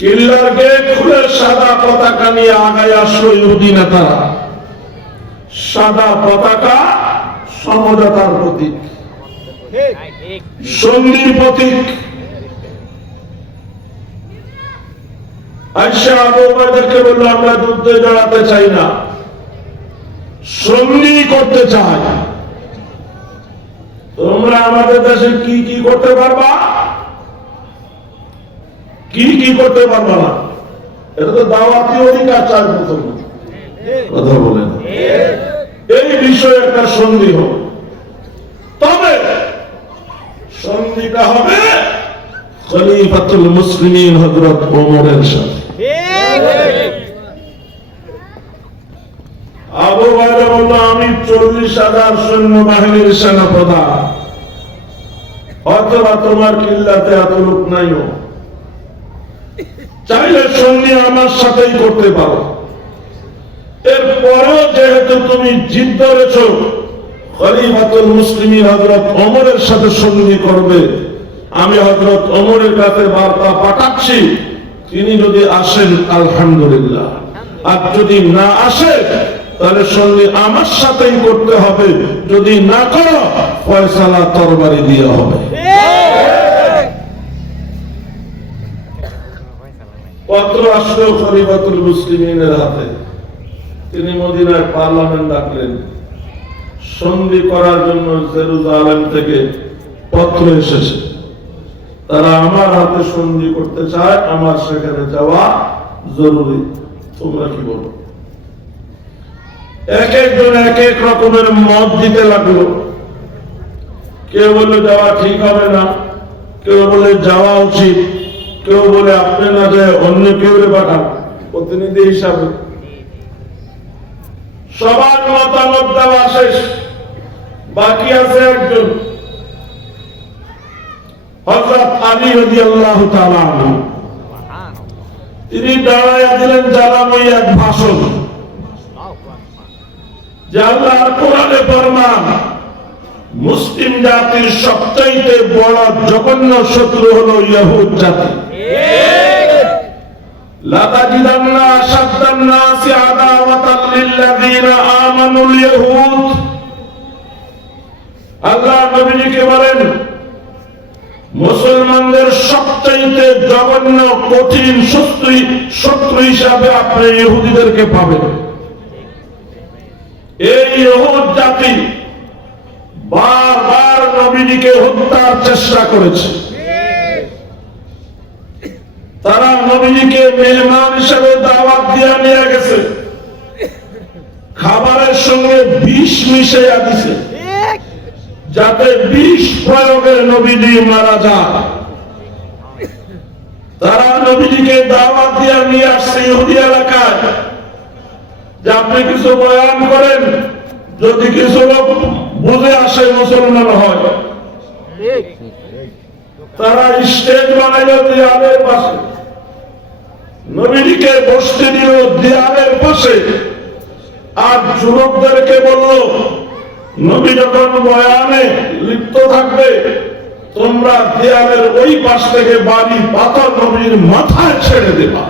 কিল্লার gate খুলে সাদা পতাকা নিয়ে আগায় আসলো ইহুদি নেতারা। সাদা পতাকা সমঝোতার প্রতীক, সন্ধির প্রতীক। আয়েশা আবু বকরকে বলল, আমরা যুদ্ধে জড়াতে চাই না, সন্ধি করতে চাই। তোমরা আমাদের দেশে কি কি করতে পারবা, কি কি করতে পারবা না? এটা তো দাওয়াতি অধিকার চাই। প্রথম কথা বলেন, এই বিষয়ে একটা সন্ধি হোক, তবে সন্ধিটা হবে খলিফাতুল মুসলিমিন হযরত ওমরের সাথে। আবু বকর বলল, আমি 40,000 সৈন্যবাহিনীর সেনাপ্রধান, অথবা তোমার কিল্লাতে এত লোক নাইও, চাইলে সন্ধি আমার সাথেই করতে পারো। এরপরেও যেহেতু তুমি জিদ ধরেছ খলিফাতুল মুসলিমিন হযরত ওমরের সাথে সন্ধি করবে, আমি হযরত ওমরের কাছে বার্তা পাঠাচ্ছি, তিনি যদি আসেন আলহামদুলিল্লাহ, আর যদি না আসে তাহলে সন্ধি আমার সাথেই করতে হবে, যদি না করো ফয়সালা তরবারি দিয়ে হবে। পত্র আসলো খলিফাতুল মুসলিমিনের হাতে, তিনি মদিনায় পার্লামেন্ট ডাকলেন। সন্ধি করার জন্য জেরুজালেম থেকে পত্র এসেছে, তারা আমার হাতে সন্ধি করতে চায়, আমার সেখানে যাওয়া জরুরি, তোমরা কি বলো? এক একজন এক এক রকমের মত দিতে লাগলো। কেউ বলে যাওয়া ঠিক হবে না, কেউ বলে যাওয়া উচিত, কেউ বলে আপনি না যায় অন্য কেউ পাঠান প্রতিনিধি হিসাবে। সবার মতামত দেওয়া শেষ, বাকি আছে একজন, হযরত আলী রাদিয়াল্লাহু তাআলা আনহু। তিনি দাঁড়াইয়া দিলেন জ্বালাময়ী এক ভাষণ, যে আল্লাহর কোরআনে ফরমান, মুসলিম জাতির সবচাইতে বড় জঘন্য শত্রু হলো ইহুদ জাতি। লাতাজিদান্না আশাদ্দান নাসি আদাওয়াতাল লিল্লাযিনা আমানুল ইহুদ। আল্লাহ নবীকে বলেন, মুসলমানদের সবচাইতে জঘন্য কঠিন শত্রু হিসাবে আপনি ইহুদিদেরকে পাবেন। এই ইহুদ জাতি বারবার নবীজিকে হত্যার চেষ্টা করেছে। তারা নবীজিকে মেহমান হিসেবে দাওয়াত দিয়ে নিয়ে গেছে, খাবারের সঙ্গে বিষ মিশিয়ে দিছে, যাতে বিষ প্রয়োগে নবীজি মারা যায়। তারা নবীজিকে দাওয়াত দিয়ে নিয়ে আসছে ইহুদি এলাকায়, যে আপনি কিছু বয়ান করেন, যদি কিছু লোক বুঝে আসে মুসলমান হয়। তারা স্টেজ বানাইল দেয়ালের পাশে, নবীজিকে বসতে দিল দেয়ালের পাশে, আর যুবকদেরকে বলল, নবী যখন বয়ানে লিপ্ত থাকবে, তোমরা দেয়ালের ওই পাশ থেকে বাড়ি পাথর নবীর মাথায় ছেড়ে দেবা।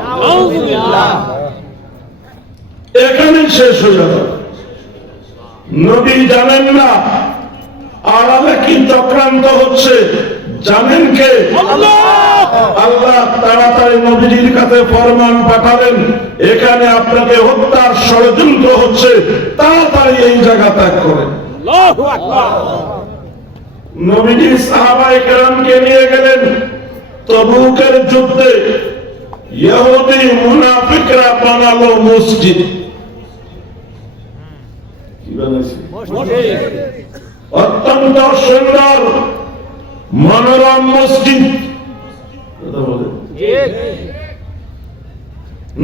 এখানেই শেষ হয়ে যাবে। নবী জানেন না আড়ালে কি চক্রান্ত হচ্ছে, জানেন কে? আল্লাহ তাড়াতাড়ি নবীজির কাছে ফরমান পাঠালেন, এখানে আপনাকে হত্যার ষড়যন্ত্র হচ্ছে, তাড়াতাড়ি এই জায়গা ত্যাগ করেন। নবীজি সাহাবায়ে কেরামকে নিয়ে গেলেন তবুকের যুদ্ধে। ইহুদি মুনাফিকরা বানালো মসজিদ, কি বানাইছে? অত্যন্ত সুন্দর মনোরম মসজিদ।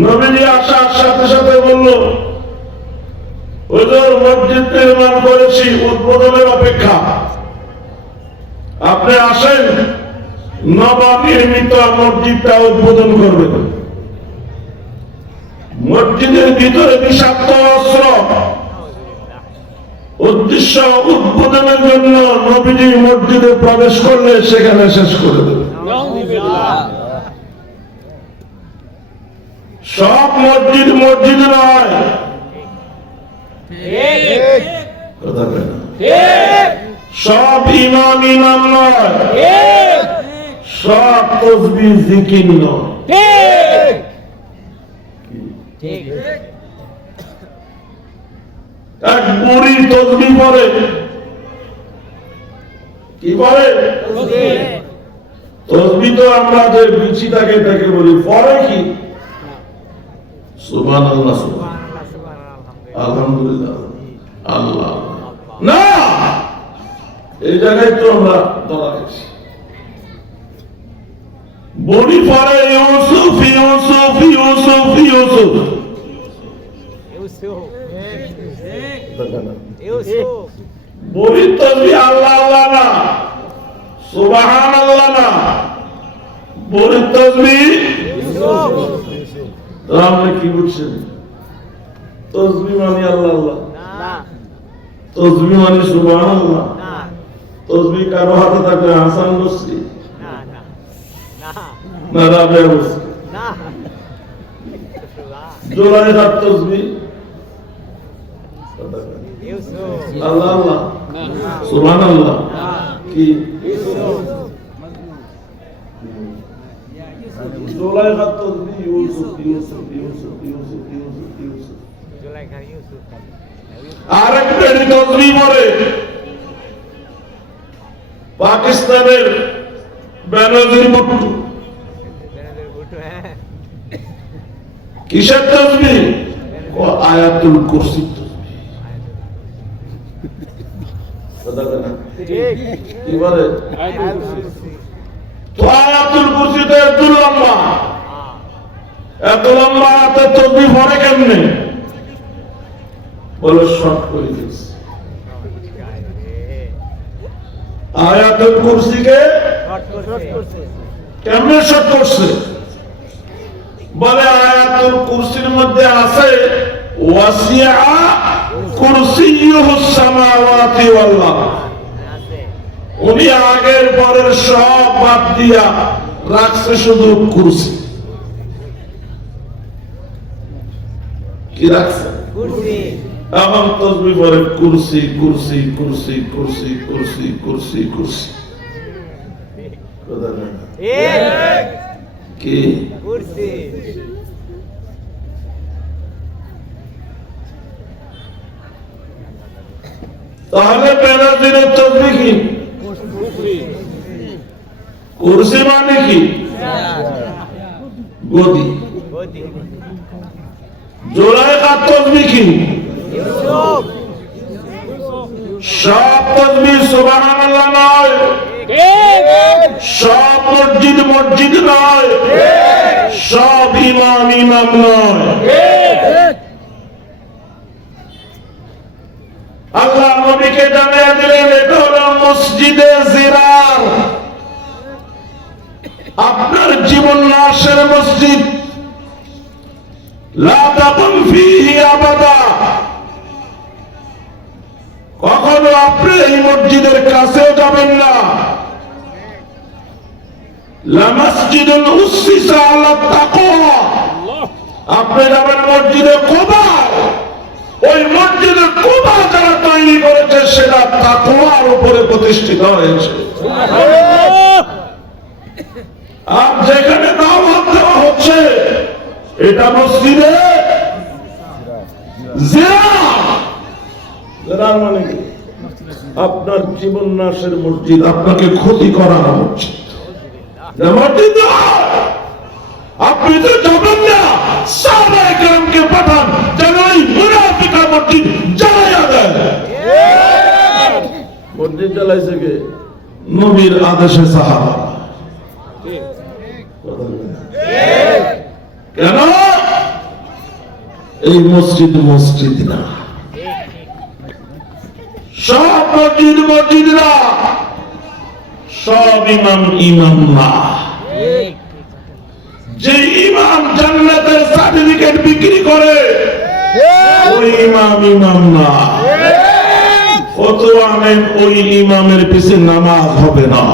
নবীজি আসার সাথে সাথে বলল, হুজুর মসজিদ নির্মাণ করেছি, উদ্বোধনের অপেক্ষা, আপনি আসেন, নবনির্মিত মসজিদটা উদ্বোধন করবেন। মসজিদের ভিতরে বিষাক্ত অস্ত্র, উদ্দেশ্য উদ্বোধনের জন্য নবীজি মসজিদে প্রবেশ করলে সেখানে শেষ করে দেবে। সব মসজিদ মসজিদ নয়, কথা বলে না। সব ইমাম ইমাম নয়, সব তসবিহ জিকির নয়। এক বুড়ি তসবিহ পড়ে, কি বলে তসবিহ? তো আমরা যে বিচিটাকে তাকে বলি, পরে কি সুবহানাল্লাহ আলহামদুলিল্লাহ আল্লাহ না, এই জায়গায় তো আমরা ধরা গেছি। বড়ি পরে ইউসুফ ইউসুফ ইউসুফ ইউসুফ, বড়ি তসবিহ আল্লাহ আল্লাহ না, সুবহানাল্লাহ না, বড়ি তসবিহ ইউসুফ। আপনি কি বুঝছেন? তসবিহ মানে আল্লাহ আল্লাহ, তসবিহ মানে সুবহানাল্লাহ, তসবিহ কারো হাতে থাকলে হাসান বসরি না রাবেয়া বসরি, জোলাই হাত তসবিহ আল্লাহ আল্লাহ সুবহানাল্লাহ কি জোলাই হাত তসবিহ ইউসুফ ইউসুফ ইউসুফ ইউসুফ ইউসুফ ইউসুফ। আরেক বেড়ি তসবিহ পড়ে পাকিস্তানের বেনজির ভুট্টো, কিসের তসবিহ? আয়াতুল কুরসি তসবিহ। কি বলে? তো আয়াতুল কুরসি তো এত লম্বা, এত লম্বা এত তসবিহ পড়ে কেমনে? বলে শর্ট করে দিয়েছে। আয়াতুল কুরসিকে কেমনে শর্ট করছে? বলে আয়াতুল কুরসির মধ্যে আছে ওয়াসিআ কুরসিয়ুহুস সামাওয়াতি ওয়াল আরদ। উনি আগের পরের সব বাদ দিয়া রাখছে শুধু কুরসি। কি রাখছে? কুরসি। এখন তসবিহ পড়ে কুরসি কুরসি কুরসি কুরসি কুরসি কুরসি কুরসি। কি কুরসি? তাহলে বেনজিরের তসবিহ কি? কুরসি মানে কি? গদি। জোলাইখার তসবিহ কি? সব তসবিহ সুবহানাল্লাহ নয়, সব মসজিদ মসজিদ নয়, সব ইমাম ইমাম নয়। আল্লাহ নবীকে জানিয়ে দিলেন এটা হলো মসজিদে জিরার, আপনার জীবন নাশের মসজিদ। লা তাকুম ফীহি আবাদা, কখনো আপনি এই মসজিদের কাছেও যাবেন না। লা মাসজিদুন উসসিসা আলা তাকওয়া, আপনি যাবেন মসজিদে কুবা। ওই মসজিদে কুবা যারা তৈরি করেছে সেটা তাকওয়ার উপরে প্রতিষ্ঠিত হয়েছে। আর যেখানে দাওয়াত দেওয়া হচ্ছে এটা মসজিদে জিরার, মানে কি? আপনার জীবন নাশের মসজিদ, আপনাকে ক্ষতি করার মসজিদ। আপনি তো যাবেন না, সাহাবায়ে কেরামকে পাঠান যেন ওই মুনাফিকা মসজিদ জ্বালাইয়া দেয়। মসজিদ জ্বালাইছে কে? নবীর আদেশে সাহাবা। কেন? এই মসজিদ মসজিদ না, সব মসজিদ মসজিদ না, সব ইমাম ইমাম না। যে ইমাম জান্নাতের সার্টিফিকেট বিক্রি করে ওই ইমাম ইমাম না। ফতোয়া নেন ওই ইমামের পিছে নামাজ হবে না,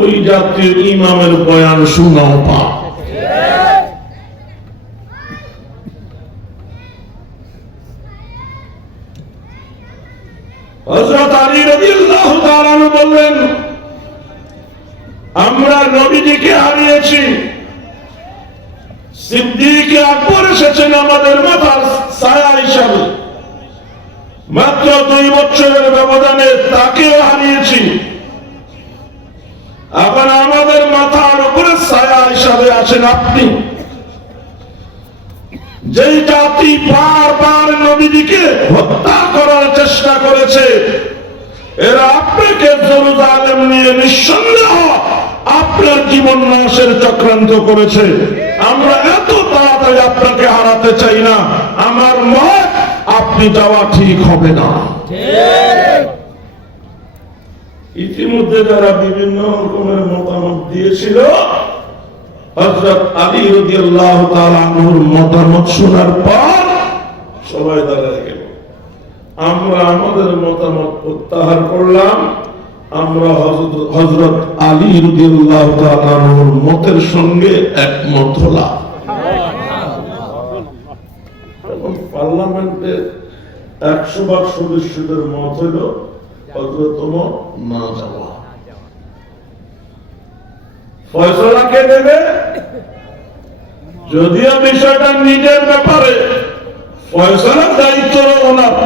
ওই জাতীয় ইমামের বয়ান শোনাও পাপ। বললেন, আমরা নবীজিকে হারিয়েছি, সিদ্দিক আকবর এসেছেন আমাদের মাথার ছায়া হিসাবে, মাত্র 2 বছরের ব্যবধানে তাকেও হারিয়েছি। এখন আমাদের মাথার উপরে ছায়া হিসাবে আছেন আপনি। যেই জাতি বারবার নবীজিকে হত্যা করার চেষ্টা করেছে, এরা আপনাকে জেরুজালেম নিয়ে নিঃসন্দেহ আপনার জীবন নাশের চক্রান্ত করেছে। আমরা এত তাড়াতাড়ি আপনাকে হারাতে চাই না। আমার মত, আপনি যাওয়া ঠিক হবে না। ইতিমধ্যে যারা বিভিন্ন রকমের মতামত দিয়েছিল, হযরত আলী রাদিয়াল্লাহু তাআলা আনহুর মতামত শোনার পর সবাই দাঁড়ায় গেল। আমরা আমাদের মতামত প্রত্যাহার করলাম। আমরা হযরত আলী রাদিয়াল্লাহু তাআলা আনহুর মতের সঙ্গে একমত হলাম। এখন পার্লামেন্টে 100 ভাগ সদস্যদের মত হইল হযরত ওমর না যাওয়া। ফয়সালা কে দেবে? যদিও বিষয়টা নিজের ব্যাপারে, ফয়সালার দায়িত্ব ওনার,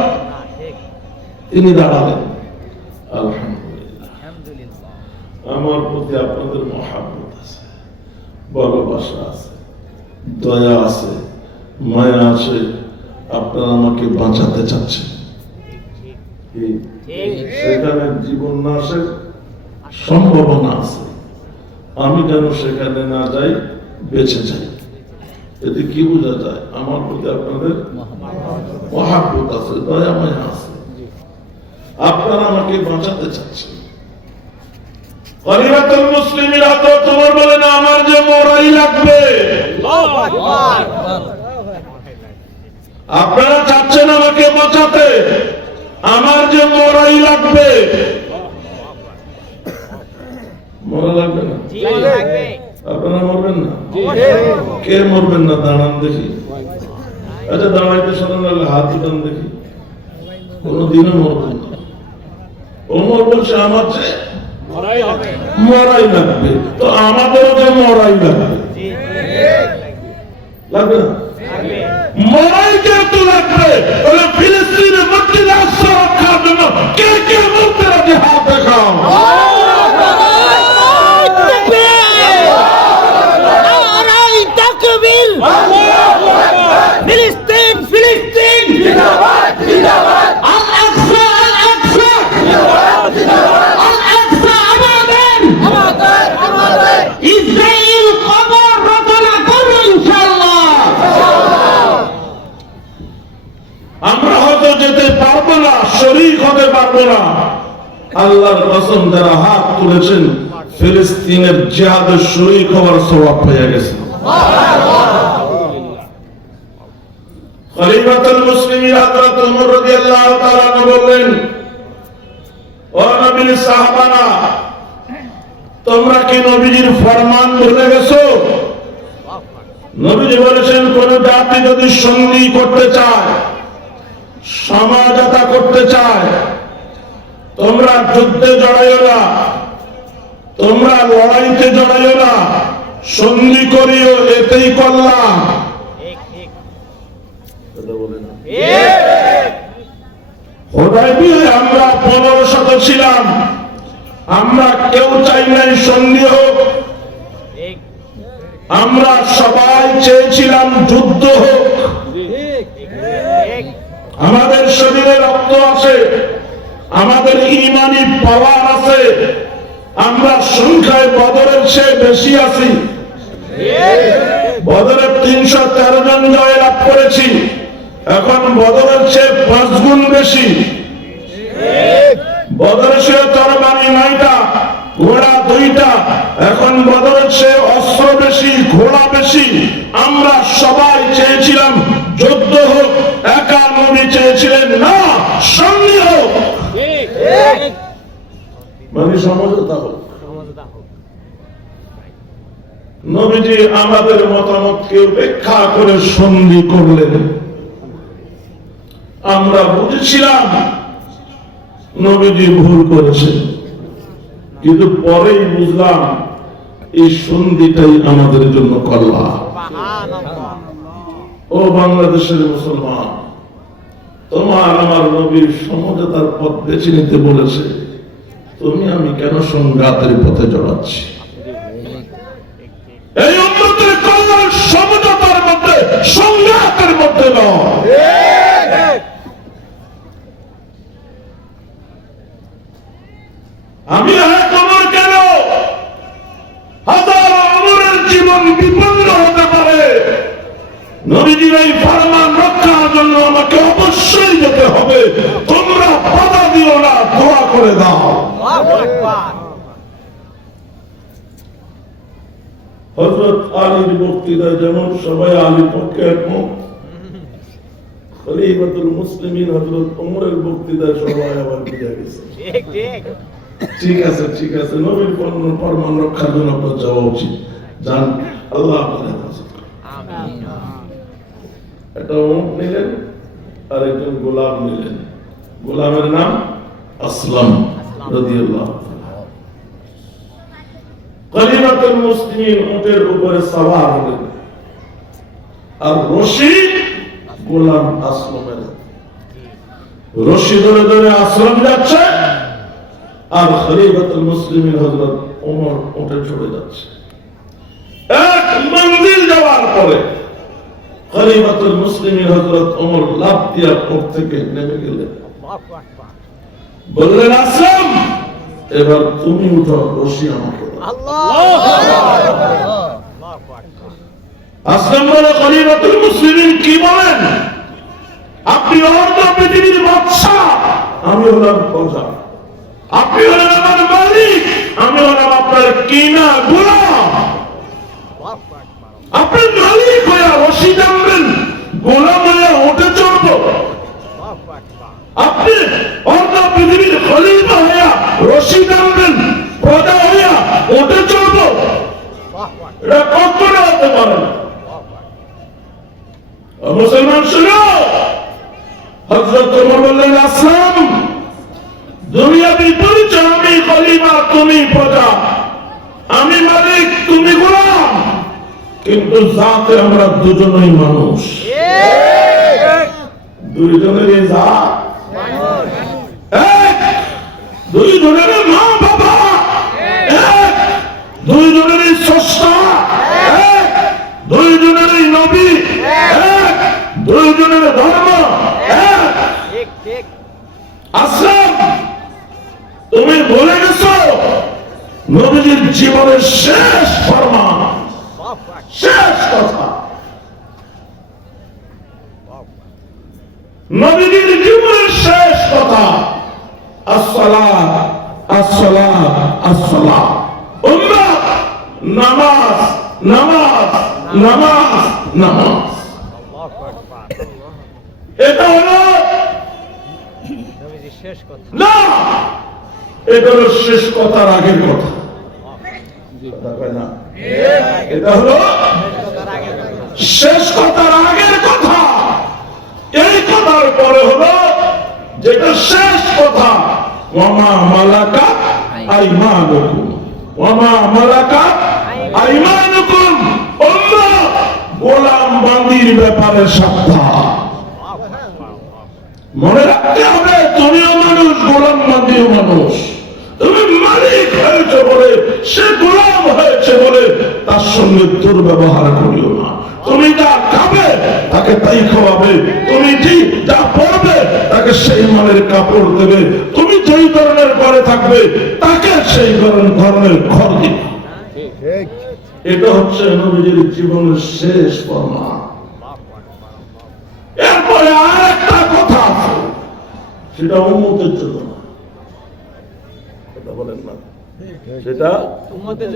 তিনি দাঁড়ালেন। আলহামদুলিল্লাহ, আমার প্রতি আপনাদের মহাব্বত আছে, ভালোবাসা আছে, দয়া আছে, মায়া আছে। আপনারা আমাকে বাঁচাতে চাচ্ছেন, সেখানে জীবন নাশের সম্ভাবনা আছে। আমি যেন সেখানে না যাই, বেঁচে যাই। এতে কি বোঝা যায়? আমার প্রতি আপনাদের মহাব্বত আছে, দয়া মায়া আছে, আপনারা আমাকে বাঁচাতে চাচ্ছেন। খলিফাতুল মুসলিমিন হযরত ওমর বলেন, আমার যে মরাই লাগবে। আপনারা চাচ্ছেন আমাকে বাঁচাতে, আমার যে মরাই লাগবে। মরা লাগবে না? আপনারা মরবেন না? কে মরবেন না? দাঁড়ান দেখি। আচ্ছা, দাঁড়াইতে শোনেন, হাত উঠান দেখি। কোনদিনও মরবেন না। ওমর বলছে আমার যে মরাই লাগবে, তো আমাদেরও যে মরাই লাগবে। লাগবে না? মরাই যেহেতু লাগবে, তাহলে ফিলিস্তিনে মসজিদে আকসা রক্ষার জন্য কে কে বলতে রাজি? হাত দেখাও। ফিলিস্তিন ফিলিস্তিন জিন্দাবাদ জিন্দাবাদ। আল আকসা আল আকসা জিন্দাবাদ জিন্দাবাদ। আল আকসা আমাদের আমাদের আমাদের। ইসরাইল কবর রচনা করবে ইনশাআল্লাহ। আমরা হয়তো যেতে পারবো না, শরীক হতে পারবো না। আল্লাহর কসম, যারা হাত তুলেছেন ফিলিস্তিনের জিহাদের শরীক হওয়ার সওয়াব পেয়ে গেছে। খলিফাতুল মুসলিমিন হযরত ওমর রাদিয়াল্লাহু তাআলা আনহু বললেন, ও নবীর সাহাবারা, তোমরা কি নবীজির ফরমান ভুলে গেছো? নবীজি বলেছেন, কোন জাতি যদি সন্ধি করতে চায়, সমাজতা করতে চায়, তোমরা যুদ্ধে জড়াইও না, তোমরা লড়াইতে জড়াইও না, সন্ধি করিও, এতেই কল্যাণ। হুদায়বিয়ায় আমরা 1500 ছিলাম, আমরা কেউ চাই নাই সন্ধি হোক। আমরা সবাই চেয়েছিলাম যুদ্ধ হোক। আমাদের শরীরে রক্ত আছে, আমাদের ঈমানি পাওয়ার আছে, আমরা সংখ্যায় বদরের চেয়ে বেশি আছি। বদরের 313 জন জয় লাভ করেছি, এখন বদরের চেয়ে 5 গুণ বেশি। বদরের চেয়ে তরবারি 9টা, ঘোড়া 2টা, এখন বদরের চেয়ে অস্ত্র বেশি, ঘোড়া বেশি। আমরা সবাই চেয়েছিলাম যুদ্ধ হোক, একা নবী চেয়েছিলেন না সন্ধি হোক, মানে সমঝোতা হোক। নবীজি আমাদের মতামতকে উপেক্ষা করে সন্ধি করলেন। আমরা বুঝেছিলাম নবীজি ভুল করেছেন, কিন্তু পরেই বুঝলাম এই সন্ধিটাই আমাদের জন্য কল্যাণ। ও বাংলাদেশের মুসলমান, তোমার আমার নবীর সমঝোতার পথ বেছে নিতে বলেছে, তুমি আমি কেন সংঘাতের পথে জড়াচ্ছি? এই উম্মতের কল্যাণ সমঝোতার মধ্যে, সংঘাতের মধ্যে নয়। আমি তোমার কেন হাজার অমরের জীবন বিপন্ন হতে পারে, নবীজির এই ফরমান রক্ষার জন্য আমাকে অবশ্যই যেতে হবে। তোমরা বাধা দিও না, দোয়া করে দাও। হযরত আলীর বক্তৃতায় যেমন সবাই আলী পক্ষে একমত, খলিফাতুল মুসলিমিন হযরত ওমরের বক্তৃতায় সবাই আবার বুঝে গেছে। ঠিক আছে, ঠিক আছে, নবীর ফরমান রক্ষার জন্য আপনার যাওয়া উচিত। জান, আল্লাহ আপনাদের হেফাজত করুন। একটা উট নিলেন আর একজন গোলাম নিলেন। গোলামের নাম আসলাম রাদিয়াল্লাহু তাআলা। খলিফাতুল মুসলিমিন উটের উপরে সওয়ার হলেন আর রশি গোলাম আসলামের। রশি ধরে ধরে আসলাম যাচ্ছে আর খলিফাতুল মুসলিমিন হযরত ওমর উঠে চড়ে যাচ্ছে। এক মঞ্জিল যাওয়ার পরে খলিফাতুল মুসলিমিন হযরত ওমর লাফ দিয়ে উট থেকে নেমে গেলেন, বললেন, আসলাম এবার তুমি উঠো, রশি আমাকে দাও। আসলাম বলে, খলিফাতুল মুসলিমিন কি বলেন? আপনি অর্ধ পৃথিবীর বাদশা, আমি হলাম প্রজা। আপনি হলেন আমার মালিক, আমি হলাম আপনার কিনা গোলাম। আপনি মালিক হয়ে রশি টানবেন, গোলাম হয়ে উঠে চড়বো। আপনি অর্ধ পৃথিবীর খলিফা হয়ে রশি টানবেন, প্রজা হয়ে উঠে চড়বো। এটা কখনো হতে পারে না। মুসলমান শুনো, হযরত ওমর বললেন, আসলাম দুনিয়াবি পরিচয়, আমি খলিফা তুমি প্রজা, আমি মালিক তুমি গোলাম, কিন্তু জাতে আমরা দুজনই মানুষ। দুইজনেরই জাত এক, দুইজনের মা বাবা এক, দুইজনেরই স্রষ্টা এক, দুইজনেরই নবী এক, দুইজনের ধর্ম এক। আসলাম তুমি বলে গেছো নবীজির জীবনের শেষ ফরমান, শেষ কথা। নবীজির জীবনের শেষ কথা, আসসালাত আসসালাত আসসালাত। উম্মত নামাজ নামাজ নামাজ নামাজ। এটা হলো না, এটা হলো শেষ কথার আগের কথা। এটা হলো শেষ কথার আগের কথা। এই কথার পরে হলো যেটা শেষ কথা, ওয়ামা মালাকাত আইমানুকুম, ওয়ামা মালাকাত আইমানুকুম। উম্মত গোলাম বান্দির ব্যাপারে সাবধান। মনে রাখতে হবে, তুমিও মানুষ, গোলাম বান্দিও মানুষ। তুমি মালিক হয়েছে বলে, সে গোলাম হয়েছে বলে তার সঙ্গে দুর্ব্যবহার করিও না। তুমি যা খাবে তাকে তাই খাওয়াবে, তুমি যা পরবে তাকে সেই মানের কাপড় দেবে, তুমি যেই ধরনের ঘরে থাকবে তাকে সেই ধরনের ঘর দিবে। এটা হচ্ছে নবীজির জীবনের শেষ ফরমান। এরপরে আর একটা কথা আছে, সেটা উম্মতের জন্য না। বলেন না, সেটা উম্মতের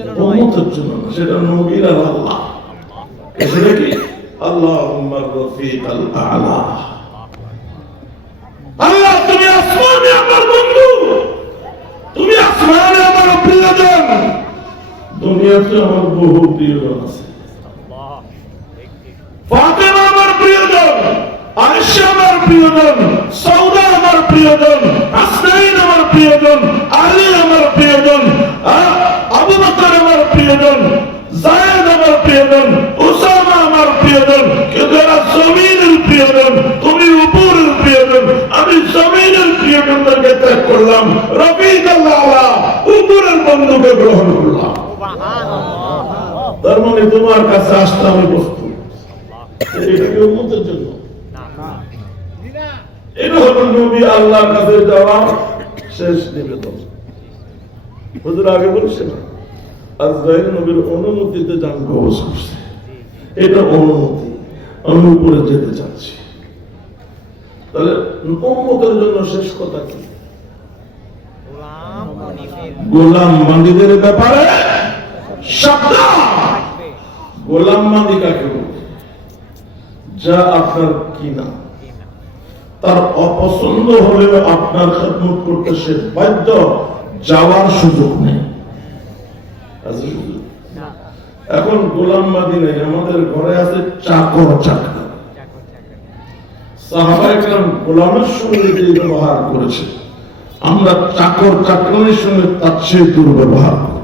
জন্য না, সেটা নবীর আর আল্লাহ। সেটা কি? আল্লাহুম্মার রফিকাল আ'লা। আল্লাহ তুমি আসমানে আমার বন্ধু, তুমি আসমানে আমার প্রিয়জন। দুনিয়াতে আমার বহু প্রিয়জন আছে। ফাতেমা আমার প্রিয়জন, আয়েশা আমার প্রিয়জন, সৌদা আমার প্রিয়জন, হাসনাইন আমার প্রিয়জন, আলী আমার প্রিয়জন। তোকে গ্রহণ করলাম। তার মানে তোমার কাছে আসতে আমি প্রস্তুত। এটা কি উম্মতের জন্য? এটা হলো নবী আল্লাহর কাছে যাওয়া শেষ নিবেদন। হুজুর আগে বলছে না, আজরাইল নবীর অনুমতিতে জান কবজ করছে। এটা অনুমতি, আমি উপরে যেতে চাচ্ছি। তাহলে উম্মতের জন্য শেষ কথা কি? গোলাম বান্দীদের ব্যাপারে সাবধান। গোলাম বান্দী কাকে বলে? যা আপনার কিনা, তার অপছন্দ হলেও আপনার খেদমত করতে সে বাধ্য, যাওয়ার সুযোগ নেই। এখন গোলামবাদী নেই, আমাদের ঘরে আছে চাকর চাকর। সাহাবায়ে কেরাম গোলামের সঙ্গে যে ব্যবহার করেছে, আমরা চাকর চাকরানির সঙ্গে তার চেয়ে দুর্ব্যবহার করি।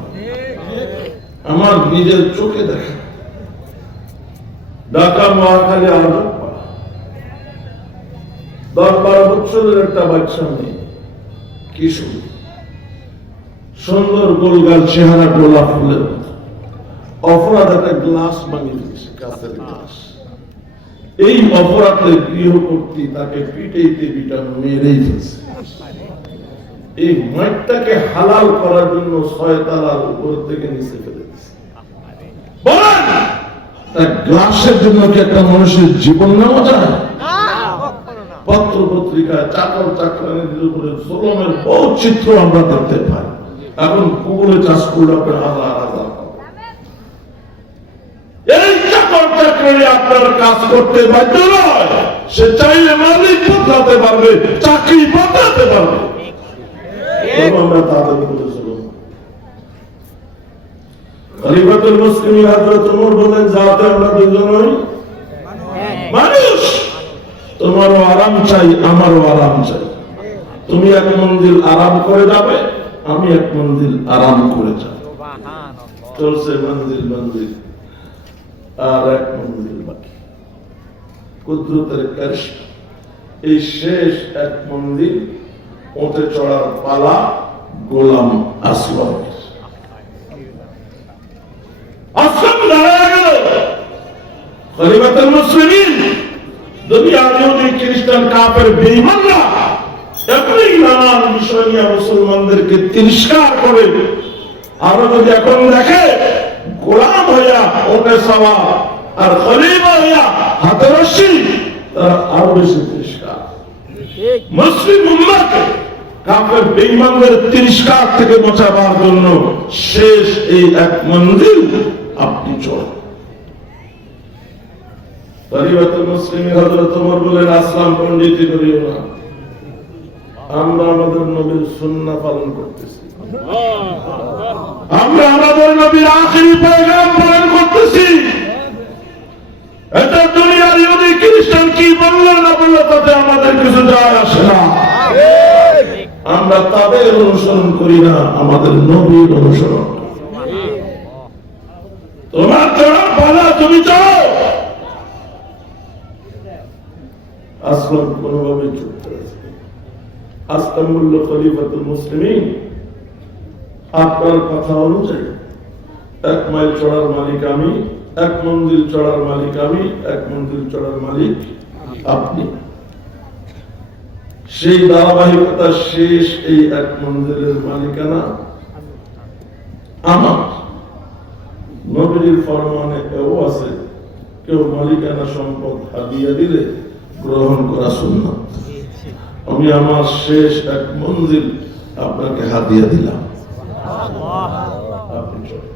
আমার নিজের চোখে দেখা, ঢাকা মহাখালী আরব 10-12 বছরের একটা বাচ্চা মেয়ে, কিশোর, সুন্দর গোলগাল চেহারা, গোলাপ ফুলের মতো। অপরাধ একটা গ্লাস ভাঙিয়ে দিয়েছে, কাঁচের গ্লাস। এই অপরাধে গৃহকর্ত্রী তাকে পিটাইতে পিটা মেরেই ফেলছে। এই মাঠটাকে হালাল করার জন্য 6 তলার উপর থেকে নিচে ফেলে দিয়েছে। বলেন, গ্লাসের জন্য কি একটা মানুষের জীবন নেওয়া যায়? পত্র পত্রিকায় চাকর চাকরানিদের উপরে জুলুমের বহু চিত্র আমরা দেখতে পাই। এখন গুগলে চাষ করলে আপনার হাজার হাজার। এই চাকর চাকরানি আপনার কাজ করতে বাধ্য নয়, সে চাইলে মালিক বদলাতে পারবে, চাকরি বদলাতে পারবে। আমরা তাদের উপরে জুলুম। খলিফাতুল মুসলিমিন হযরত ওমর বলেন, যাতে আমরা দুজনই মানুষ, তোমারও আরাম চাই, আমারও আরাম চাই। তুমি এক মন্দির আরাম করে যাবে, আমি এক মন্দির আরাম করে যাব। চলছে মন্দির মন্দির, আর এক মন্দির বাকি। কুদরতের কারিশমা, এই শেষ এক মন্দির ওতে চড়ার পালা গোলাম আসলামের। আসলাম দাঁড়ায় গেল। খলিফাতুল মুসলিমিন, দুনিয়ার ইহুদি খ্রিস্টান কাফের বেঈমানরা এখনই নানান বিষয় নিয়ে মুসলমানদেরকে তিরস্কার করে, আরো যদি এখন দেখে গোলাম হইয়া ওকে সওয়া আর খলিফা হইয়া হাতে রশি, তারা আরো বেশি তিরস্কার। মুসলিম উম্মাহকে কাফের বেঈমানদের তিরস্কার থেকে বাঁচাবার জন্য শেষ এই এক মন্দির আপনি চলেন। খলিফাতুল মুসলিমিন হযরত ওমর বলেন, আসলাম পণ্ডিতি করিও না, আমরা আমাদের নবীর সুন্নাহ পালন করতেছি। আমরা আমাদের নবীর আখিরি পয়গাম পালন করতেছি। এটা দুনিয়ার ইহুদি খ্রিস্টান কি বললো না বললো তাতে আমাদের কিছু যায় আসে না। আমরা তাদের অনুসরণ করি না, আমাদের নবীর অনুসরণ। তোমার চড়ার পালা, তুমি চড়ো। আসলাম কোনোভাবে চুপতে আছে। আসলামুল খলিফাতুল মুসলিমিন, আপনার কথা অনুযায়ী 1 মাইল চড়ার মালিক আমি, 1 মন্দির চড়ার মালিক আমি, 1 মন্দির চড়ার মালিক আপনি। সেই ধারাবাহিকতা শেষ এই 1 মন্দিরের মালিকানা আমার। নবীর ফরমানে এও আছে, কেউ মালিকানা সম্পদ হাদিয়া দিলে গ্রহণ করা সুন্নাত। আমি আমার শেষ 1 মন্দির আপনাকে হাদিয়া দিলাম, আপনি চলেন।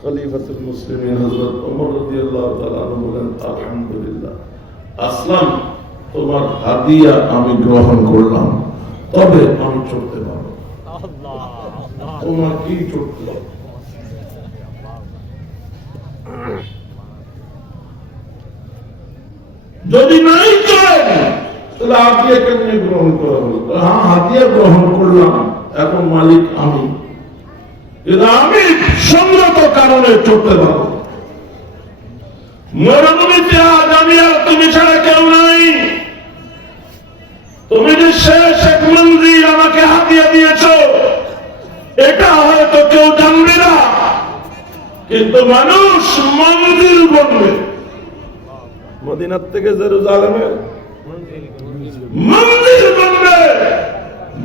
খলিফাতুল মুসলিমিন হযরত ওমর রাদিয়াল্লাহু তাআলা আনহু বলেন, আলহামদুলিল্লাহ, আসলাম তোমার হাদিয়া আমি গ্রহণ করলাম, তবে আমি চলতে পারবো। তোমার কি চলতে পারবো? যদি নাই চলেন তাহলে হাদিয়া কেমনে গ্রহণ করা হলো? হ্যাঁ, হাদিয়া গ্রহণ করলাম, এখন মালিক আমি, কিন্তু আমি সংগত কারণে চলতে পারবো। মরুভূমিতে আজ আমি আর তুমি ছাড়া কেউ নাই। তুমি যে শেষ 1 মন্দির আমাকে হাদিয়া দিয়েছ, এটা হয়তো কেউ জানবে না, কিন্তু মানুষ মন্দির বনবে। মদিনার থেকে জেরুজালেমে মন্দির বনবে।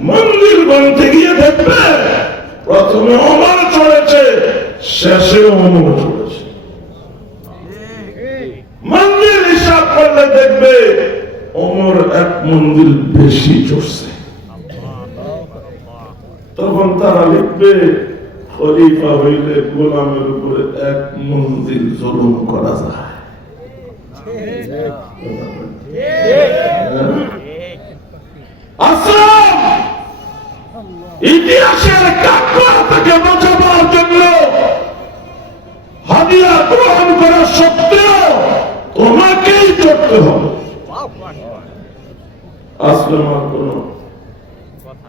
মন্দির বনতে গিয়ে দেখবে প্রথমে ওমর চড়েছে, শেষে ওমর চড়েছে। মন্দির হিসাব করলে দেখবে ওমর এক মন্দির বেশি চড়ছে। তখন তারা লিখবে খলিফা হইলে গোলামের উপরে এক মন্দির জুলুম করা যায়। আসলাম ইতিহাসের কাকড়া থেকে বাঁচাবার জন্য হাদিয়া গ্রহণ করা সত্ত্বেও তোমাকেই করতে হবে। আসলাম আর কোন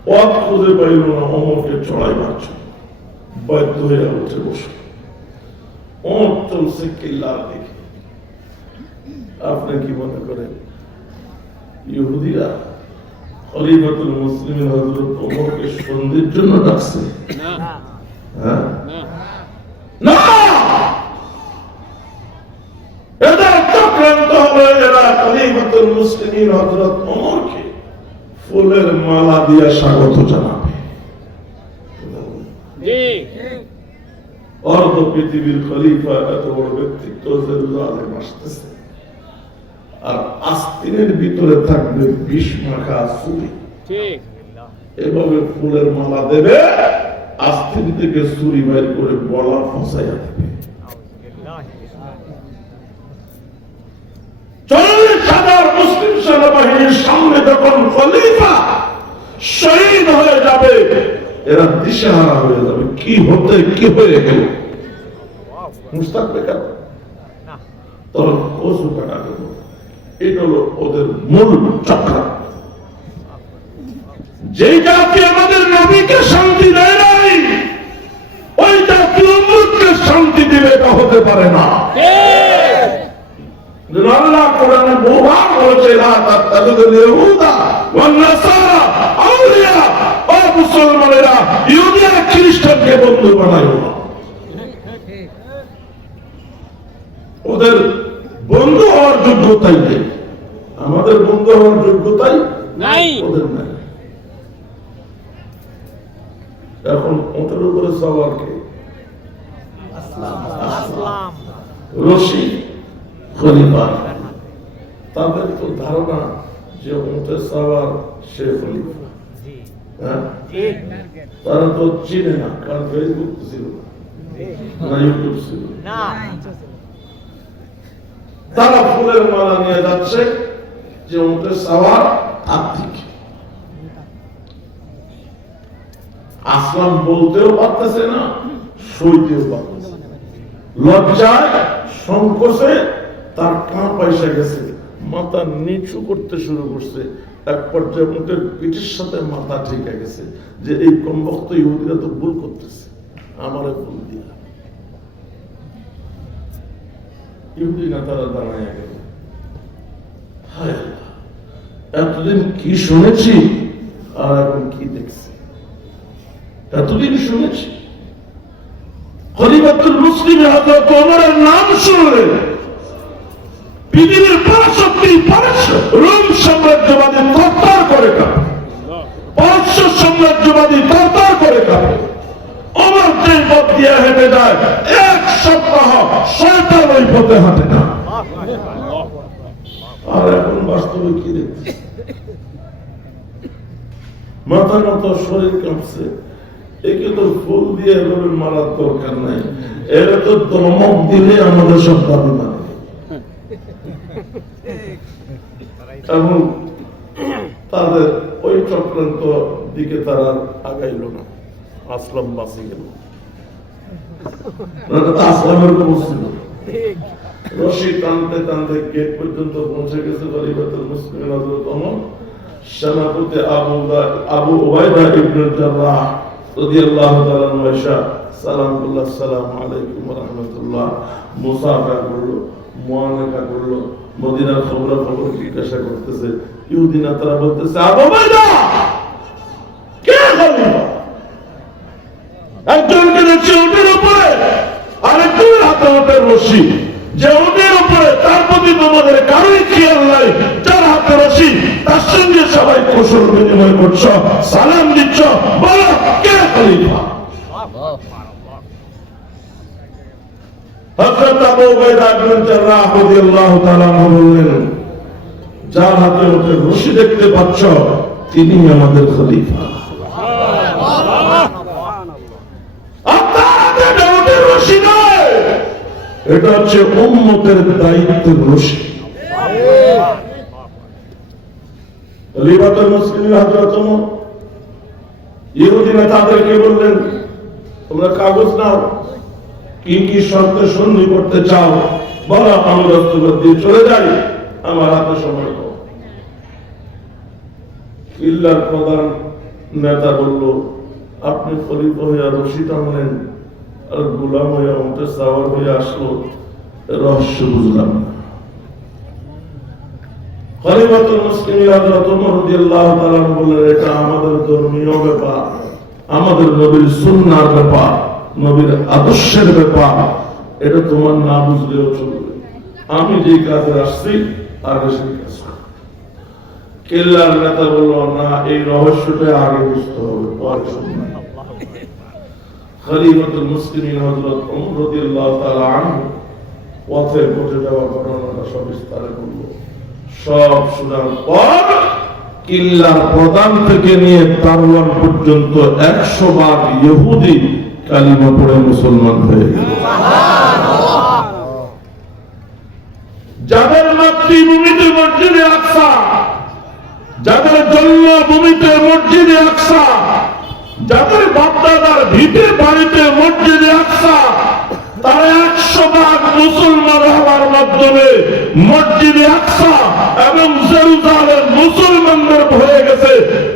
পথ খুঁজে পাইল না ওমরকে চড়াইবার জন্য, বাধ্য হয়ে উঠে বসে। ওমর চলছে কিল্লার দিকে। আপনি কি মনে করেন ইহুদিরা খলিফাতুল মুসলিমিন হযরত ওমরকে সন্ধির জন্য ডাকছে? হ্যাঁ, না। এদের চক্রান্ত হবে, এরা খলিফাতুল মুসলিমিন হযরত ওমরকে ফুলের মালা দিয়ে স্বাগত জানাবে। অর্ধ পৃথিবীর খলিফা এত বড় ব্যক্তিত্ব জেরুজালেম আসতেছে, আর আস্তিনের ভিতরে থাকবে বিষ মাখা ছুরি। এভাবে ফুলের মালা দেবে, আস্তিন থেকে ছুরি বাইর করে গলা ফসাইয়া দেবে। 40,000 মুসলিম সেনাবাহিনীর সামনে যখন খলিফা শহীদ হয়ে যাবে, এরা দিশেহারা হয়ে যাবে, কি হতে কি হয়ে গেল। মুস্তাক বেকার তোর কচু কাটা দেব, এটা হলো ওদের মূল চক্র। যে জাতি আমাদের নবীকে শান্তি দেয় নাই, ওই জাতি উম্মতকে শান্তি দিবে, এটা হতে পারে না। আল্লাহ কোরআনে বহুবার বলেছে, লা তাত্তাখিযুল ইয়াহুদা ওয়ান নাসারা আউলিয়া। ও মুসলমানেরা, ইহুদি আর খ্রিস্টানকে বন্ধু বানায়ো না। ওদের বন্ধু হওয়ার যোগ্যতাই নেই, আমাদের বন্ধু হওয়ার যোগ্যতাই নাই, ওদের নাই। এখন ওদের উপরে সওয়ার কে? আসলাম রশি খলিফা। তাদের তো ধারণা যে ওদের সওয়ার সে খলিফা। তারা তো চিনে না, কারণ ফেসবুক ছিল না, ইউটিউব ছিল না। তারা ফুলের মালা নিয়ে যাচ্ছে যে ওদের সওয়ার আর্থিক। আসলাম বলতেও পারতেছে না, সইতেও পারতেছে। লজ্জায় সংকোচে তার কান পয়সা গেছে, মাথা নিচু করতে শুরু করছে। এক পর্যায়ে মুখের পিঠের সাথে মাথা ঠেকে গেছে যে এই কমবক্ত ইহুদিরা তো ভুল করতেছে, আমারে ভুল দিয়া। ইহুদি নেতারা দাঁড়ায় গেল, হায় আল্লাহ, এতদিন কি শুনেছি আর এখন কি দেখছি। এতদিন শুনেছি খলিফাতুল মুসলিমিন হযরত ওমরের নাম শুনলে পৃথিবীর পরাশক্তি রোম সাম্রাজ্যবাদী তরতর করে কাঁপে, পারস্য সাম্রাজ্যবাদী তরতর করে কাঁপে। ওমর যে পথ দিয়ে হেঁটে যায়, এক সপ্তাহ শয়তান ওই পথে হাঁটে না। আর এখন বাস্তবে কি দেখছি, মাথা মতো শরীর কাঁপছে। একে তো ফুল দিয়ে এভাবে মারার দরকার নাই, এরা তো ধমক দিলে আমাদের সব দাবি মানে। এবং তাদের ওই চক্রান্ত দিকে তারা আগাইল না, আসলাম বাঁচি গেল। আসলামের খবর ছিল, রশি টানতে টানতে গেট পর্যন্ত পৌঁছে গেছে খলিফাতুল মুসলিমিন হযরত ওমর। সেনাপতি আবু উবাইদা ইবনে জাররাহ রাদিয়াল্লাহু তাআলা আনহু সালাম আলাইকুম আসসালামু আলাইকুম ওয়া রাহমাতুল্লাহ মুসাফা করলো, মুআনাকা করলো, মদিনার খবর জিজ্ঞাসা করতেছে। ইহুদি নেতারা বলতেছে, আবু উবাইদা কে খলিফা? রশি, যে ওদের উপরে তার প্রতি তোমাদের কারোই খেয়াল নাই, যার হাতে রশি তার সঙ্গে সবাই কুশল বিনিময় করছ, সালাম দিচ্ছ, বলো কে খলিফা? হযরত আবু উবাইদা ইবনে জাররাহ রাদিয়াল্লাহু তাআলা বললেন, যার হাতে ওকে রশি দেখতে পাচ্ছ তিনি আমাদের খলিফা। রশি নয়, এটা হচ্ছে উম্মতের দায়িত্বের রশি। খলিফাতুল মুসলিমিন হযরত ওমর ইহুদিরা তাদেরকে বললেন, তোমরা কাগজ নাও, কি কি শর্তে সন্ধি করতে চাও বলো, আমি দস্তখত দিয়ে চলে যাই, আমার হাতে সময় দাও। কিল্লার প্রধান নেতা বলল, আপনি খলিফা হইয়া রশি টানলেন আর গোলাম হইয়া উঠে সাওয়ার হইয়া আসলো, রহস্য বুঝলাম না। খলিফাতুল মুসলিমিন হযরত ওমর রাদিয়াল্লাহু তাআলা বললেন, এটা আমাদের ধর্মীয় ব্যাপার, আমাদের নবীর সুন্নাহর ব্যাপার, নবীর আদর্শের ব্যাপার, এটা তোমার না বুঝলেও চলবে, আমি যে কাজে আসছি আগে সেই কাজ করো। কিল্লার নেতা বলল, না, এই রহস্যটা আগে বুঝতে হবে, পরে শুনবে। খলিফাতুল মুসলিমিন হযরত ওমর রাদিয়াল্লাহু তাআলা আনহু পথে ঘটে যাওয়া ঘটনাটা সবিস্তারে বলল। সব শোনার পর কিল্লার প্রধান থেকে নিয়ে তারওয়ান পর্যন্ত 100 বার ইহুদি কালিমা পড়ে মুসলমান হয়ে গেল। যাদের মাতৃভূমিতে মসজিদে আকসা, যাদের জন্মভূমিতে মসজিদে আকসা, যাদের বাপদাদার ভিটে বাড়িতে মসজিদে আকসা, তারা 100 বার মুসলমান হওয়ার মাধ্যমে মসজিদে আকসা এবং জেরুজালেম মুসলমানদের হয়ে গেছে।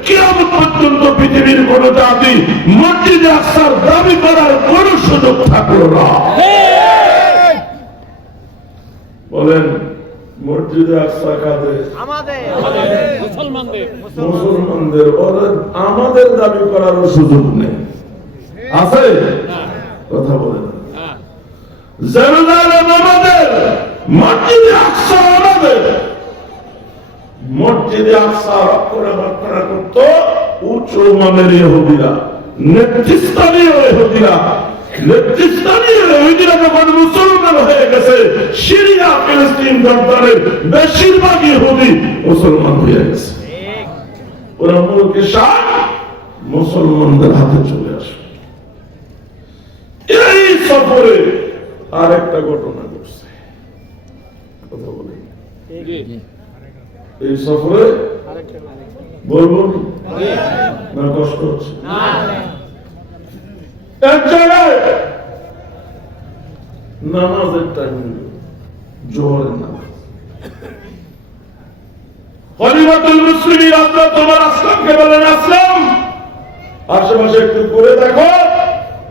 কিয়ামত পর্যন্ত পৃথিবীর কোন জাতি মসজিদে আকসার দাবি করার কোন সুযোগ থাকলো না। বলেন, মসজিদে আকসা কাদের? মুসলমানদের। আমাদের দাবি করার সুযোগ নেই, আছে? কথা বলেন। জেরুজালেম আমাদের, মসজিদে আকসা আমাদের। মসজিদে আকসা রক্ষণাবেক্ষণ করত উচ্চ মানের ইহুদিরা, নেতৃস্থানীয় ইহুদিরা। নেতৃস্থানীয় ইহুদিরা যখন মুসলমান হয়ে গেছে, সিরিয়া ফিলিস্তিন জর্দানের বেশিরভাগ ইহুদি মুসলমান হয়ে গেছে। ওরা মুলকে শাহ মুসলমানদের হাতে চলে আসে। এই সফরে আরেকটা ঘটনা ঘটছে, কথা বলে। এই সফরে বলবো না, কষ্ট হচ্ছে? এক জায়গায় নামাজের টাইম, জোহরের নামাজ। খলিফাতুল মুসলিমিন হযরত ওমর আসলামকে বলেন, আসলাম, আশেপাশে একটু ঘুরে দেখো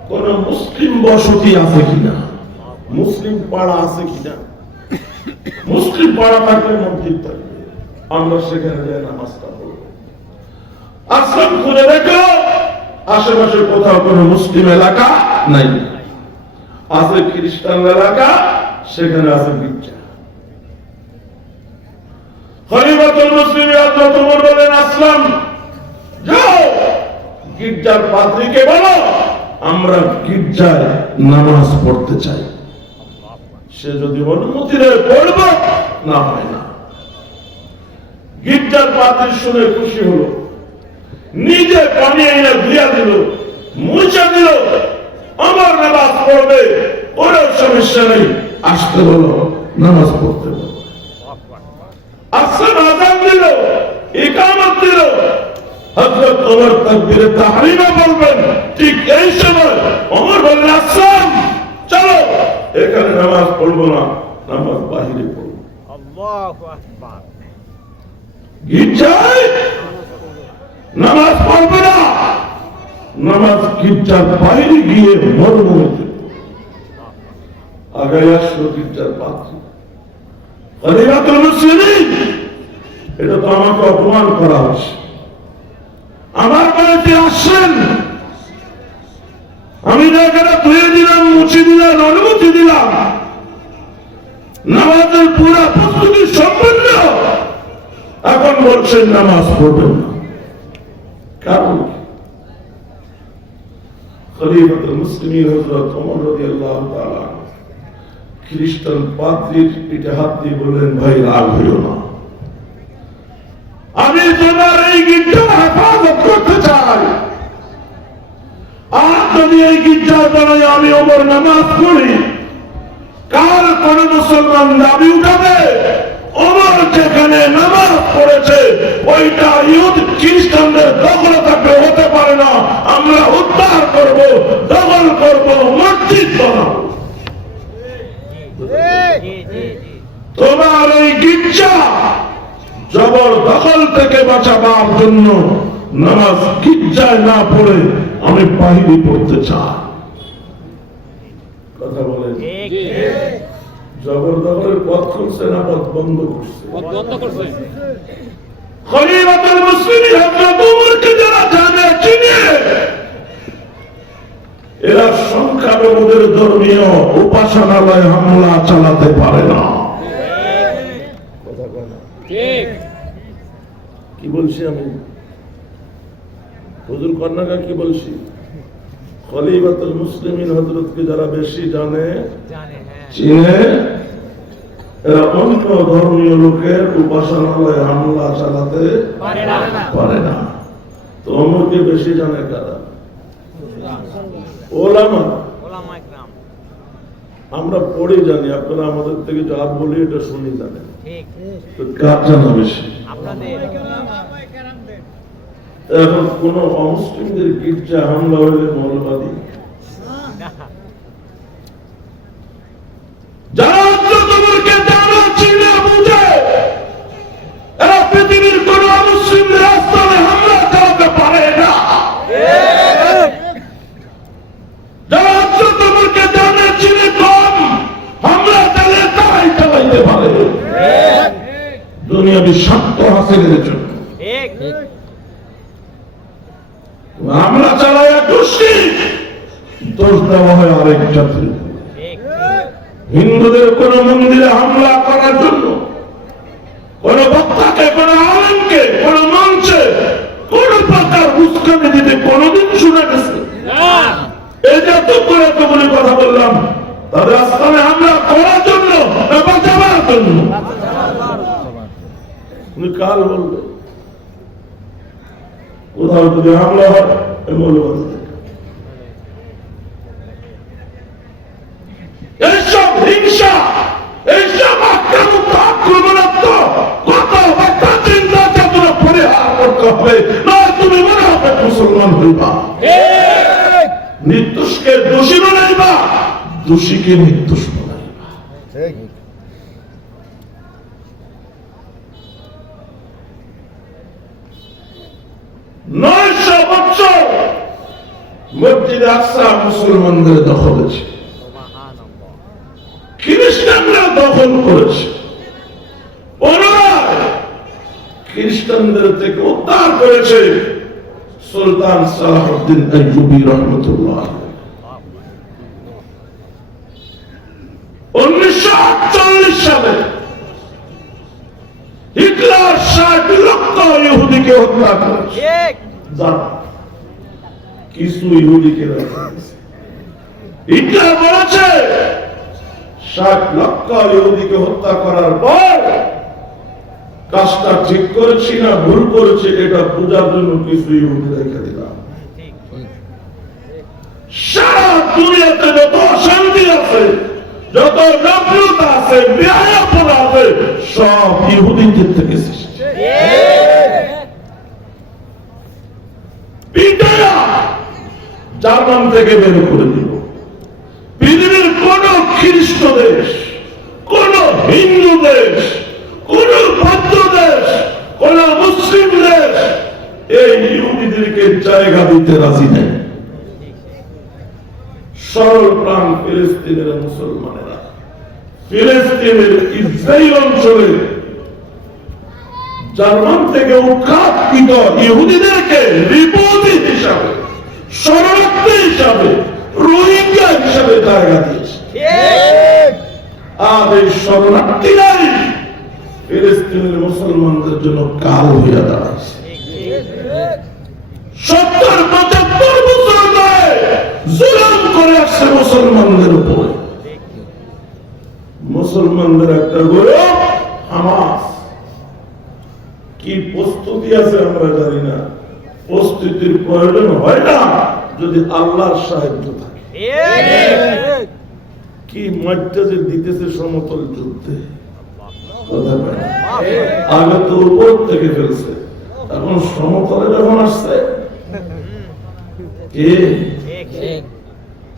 কোন মুসলিম বসতি আছে কিনা, মুসলিম পাড়া আছে কিনা। মুসলিম পাড়া থাকলে মসজিদ থাকবে, আমরা সেখানে যাই নামাজটা পড়ব। আসলাম ঘুরে দেখো আশেপাশে কোথাও কোনো মুসলিম এলাকা নাই, আছে খ্রিস্টান এলাকা, সেখানে আছে গির্জা। খলিফাতুল মুসলিমিন হযরত ওমর বলেন, আসলাম, যাও গির্জার পাদ্রীকে বলো আমরা গির্জায় নামাজ পড়তে চাই। সে যদি অনুমতি দেয় পড়ব, না হয় না। গির্জার পাদ্রী শুনে খুশি হলো, নিজে পানি এনে দিয়া দিল, মুছে দিল, আমার নামাজ পড়বে, ওরও সমস্যা নেই, আসতে বলো, নামাজ পড়তে বলো। আসলাম আযান দিল, ইকামত দিল। হযরত ওমর তাকবীরে তাহরিমা বলবেন, ঠিক এই সময় ওমর বললেন, আসলাম, চলো, এখানে নামাজ পড়বো না, নামাজ বাহিরে পড়বো। আল্লাহু আকবার। গির্জায় নামাজ পড়বে না, নামাজ গির্জার বাইরে গিয়ে মরুভূমিতে। আগে আসলো গির্জার পাত্রী। খলিফাতুল মুসলিমিন, এটা তো আমাকে অপমান করা হচ্ছে। আমার বাড়িতে আসছেন, আমি জায়গাটা ধুয়ে দিলাম, মুছে দিলাম, অনুমতি দিলাম, নামাজের পুরা প্রস্তুতি সম্পন্ন, এখন বলছেন নামাজ পড়বেন না। কারণ খলিফাতুল মুসলিমিন হযরত ওমর রাদিয়াল্লাহু তাআলা খ্রিস্টান পাদ্রীর পিঠে হাত দিয়ে বললেন, ভাই রাগ হইও না, আমি তোমার এই গির্জার হেফাজত করতে চাই। আর যদি এই গির্জার দ্বারাই আমি ওমর নামাজ পড়ি, কার কোন মুসলমান দাবি উঠাবে ওমর যেখানে নামাজ পড়েছে ওইটা ইহুদি খ্রিস্টানদের দখলে থাকলে হতে পারে না। আমরা উদ্ধার করব, দখল করব, মসজিদ বানাবো। তোমার এই গির্জা জবরদখল থেকে বাঁচাবার জন্য নামাজ গির্জায় না পড়ে আমি বাহিরে পড়তে চাই। কথা বলেন, জবরদখলের পথ খুলছে না পথ বন্ধ করছে? খলিফাতুল মুসলিমিন হযরত ওমরকে যারা জানে চিনে, এরা সংখ্যালঘুদের ধর্মীয় উপাসনালয়ে হামলা চালাতে পারে না। কি বলছি আমি? হুজুর কন্যাকা কি বলছি? খলিফাতুল মুসলিমিন হযরতকে যারা বেশি জানে চিনে, এরা অন্য ধর্মীয় লোকের উপাসনালয়ে হামলা চালাতে পারে না। তো ওমরকে বেশি জানে কারা? ওলামা। আমরা পড়ে জানি, আপনারা আমাদের থেকে যা বলি এটা শুনি জানেন। কার জানা বেশি? এখন কোন অমুসলিমদের গির্জা হামলা হইলে মৌলবাদী, যারা তোমাকে জানা চিনে বুঝে, এরা পৃথিবীর কোন অমুসলিমদের রাস্তায় হামলা চালাতে পারে না। যারা তোমাকে জানা চিনে কম হামলা চালিয়ে তারাই চালাইতে পারে দুনিয়াবি স্বার্থ হাসিলের জন্য। হামলা চালায় এক গোষ্ঠী, দোষ দেওয়া হয় আরেক জাতির। হিন্দুদের কোন মন্দিরে হামলা করার জন্য কোন বক্তাকে, কোন আলেমকে, কোন মঞ্চে কোন প্রকার উস্কানি দিতে কোনদিন শুনে গেছে? এই যে এতগুলি কথা বললাম, তাদের আস্থানে হামলা করার জন্য না বাঁচাবার জন্য? কাল বলবে কোথাও যদি হামলা হয় এইসব হিংসা, এইসব আক্রমণাত্মক কথাবার্তা চিন্তা চেতনা পরিহার করতে হবে, নয় তুমি মনে হবে মুসলমান হইবা। নির্দোষকে দোষী বানাইবা, দোষীকে নির্দোষ বানাইবা। 900 বছর মসজিদ আকসা মুসলমানদের দখলে ছিল, খ্রিস্টানরা দখল করেছে। পুনরায় খ্রিস্টানদের থেকে উদ্ধার করেছে সুলতান সালাহউদ্দিন আইয়ুবী রহমতুল্লাহ। 1948 সালে হিটলার 60 লক্ষ ইহুদিকে হত্যা করেছে। কিছু ইহুদিকে হিটলার বলেছে 60 লক্ষ ইহুদিকে হত্যা করার পর কাজটা ঠিক করেছি না ভুল করেছে এটা বোঝার জন্য কিছু ইহুদি রেখে দিলাম। সারা দুনিয়াতে যত অশান্তি আছে, যত নফরত আছে, বেহায়াপনা আছে, সব ইহুদিদের থেকে সৃষ্টি। পিটায়া জার্মান থেকে বের করে দিল। পৃথিবীর কোন খ্রিস্ট দেশ, কোন হিন্দু দেশ, কোন বৌদ্ধ দেশ, কোন মুসলিম দেশ এই ইহুদিদেরকে জায়গা দিতে রাজি নেই। সরল প্রাণ ফিলিস্তিনের মুসলমানেরা ফিলিস্তিনের ইসরায়েল অঞ্চলে জার্মান থেকে উৎখাতকৃত ইহুদিদেরকে রিপোর্টি হিসাবে, শরণার্থী হিসাবে, রোহিঙ্গা হিসাবে জায়গা দিয়েছে। আজ এই শরণার্থীরাই ফিলিস্তিনের মুসলমানদের জন্য কাল হইয়া দাঁড়াইছে। 70-75 বছর ধরে জুলুম করে আসছে মুসলমানদের উপরে। মুসলমানদের একটা গ্রুপ হামাস কি প্রস্তুতি আছে আমরা জানি না। প্রস্তুতির প্রয়োজন হয় না যদি আল্লাহর সাহায্য থাকে। কি মাঠটা যে দিতেছে সমতল যুদ্ধে, আগে তো উপর থেকে ফেলছে, এখন সমতলে যখন আসছে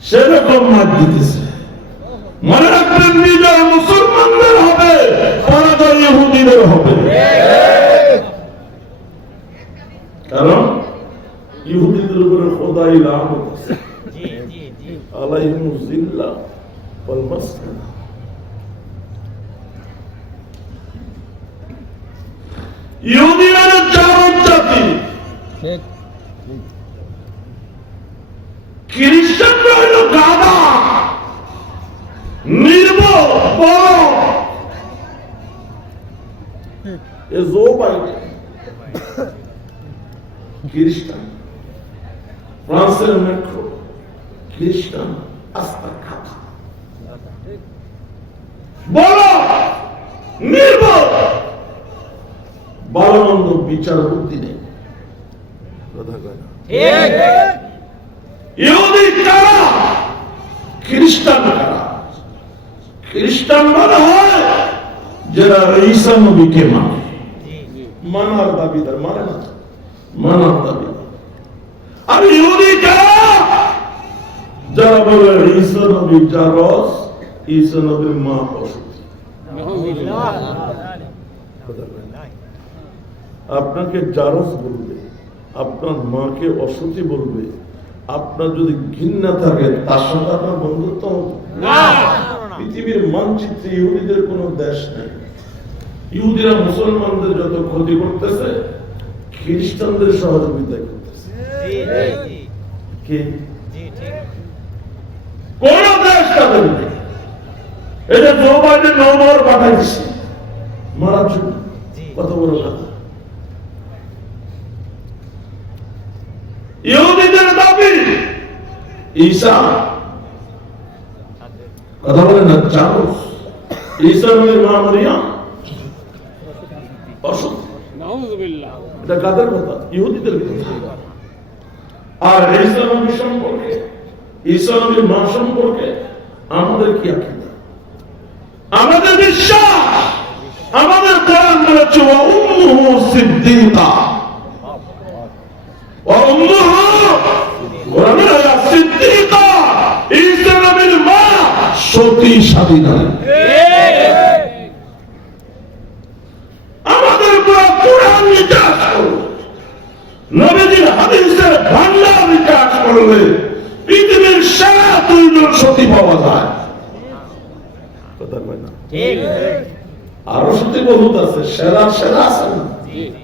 সেরকম মাঠ দিতেছে। মনে রাখবেন বিজয় মুসলমানদের হবে, পরাজয় ইহুদিদের হবে। কারণ ইহুদিদের উপরে খোদাই লানত আছে, আলাইহিমুজ জিল্লাহ ওয়াল মাসকানা। ইহুদিরা জারদ জাতি, খ্রিস্টানরা হইল গাধা, নির্ভর বড়। এ জো বাইরে খ্রিস্টান, ফ্রান্সের মেট্রো খ্রিস্টান, আস্থা খাতা বড় নির্ভর, ভালো মন্দ বিচার বুদ্ধি নেই। ইহুদি কারা, খ্রিস্টান কারা? খ্রিস্টান মানে হয় যারা ঈসা নবীকে মানে, মানার দাবিদার, মানে না মানার দাবিদার। আর ইহুদি কারা? যারা বলে ঈসা নবী জারজ, ঈসা নবীর মা অসুখী। আপনাকে জারজ বলবে, আপনার মাকে অসুখী বলবে, আপনার যদি ঘৃণা থাকে তার সাথে আপনার বন্ধুত্ব হবে না। পৃথিবীর মানচিত্রে ইহুদিদের কোনো দেশ নেই। ইহুদিরা মুসলমানদের যত ক্ষতি করতেছে, খ্রিস্টানদের সহযোগিতা করতেছে। কোন দেশ তাদের নেই। এই যে জো বাইডেন নৌবহর পাঠাইছে মারার জন্য, কত বড় কথা। ইহুদিদের দাবি ঈসা, কথা বলে না চারুস, ঈসা নবীর মা মারিয়াম অসুখ। এটা কাদের কথা? ইহুদিদের কথা। আর ঈসা নবী সম্পর্কে, ঈসা নবীর মা সম্পর্কে আমাদের কি আকীদা? আমাদের বিশ্বাস, আমাদের কোরআন বলেছে ওয়া উম্মুহু সিদ্দীকা, ওয়া উম্মুহু কোরআনের আয়াত সিদ্দীকা, ঈসা নবীর মা সতী সাবিনা। আমাদের কোরআন বিকাশ করবে, নবীজির হাদিসের ভান্ডার বিকাশ করবে, পৃথিবীর সেরা দুইজন সতী পাওয়া যায়। আরো সতী বহুত আছে, সেরা সেরা আছে না?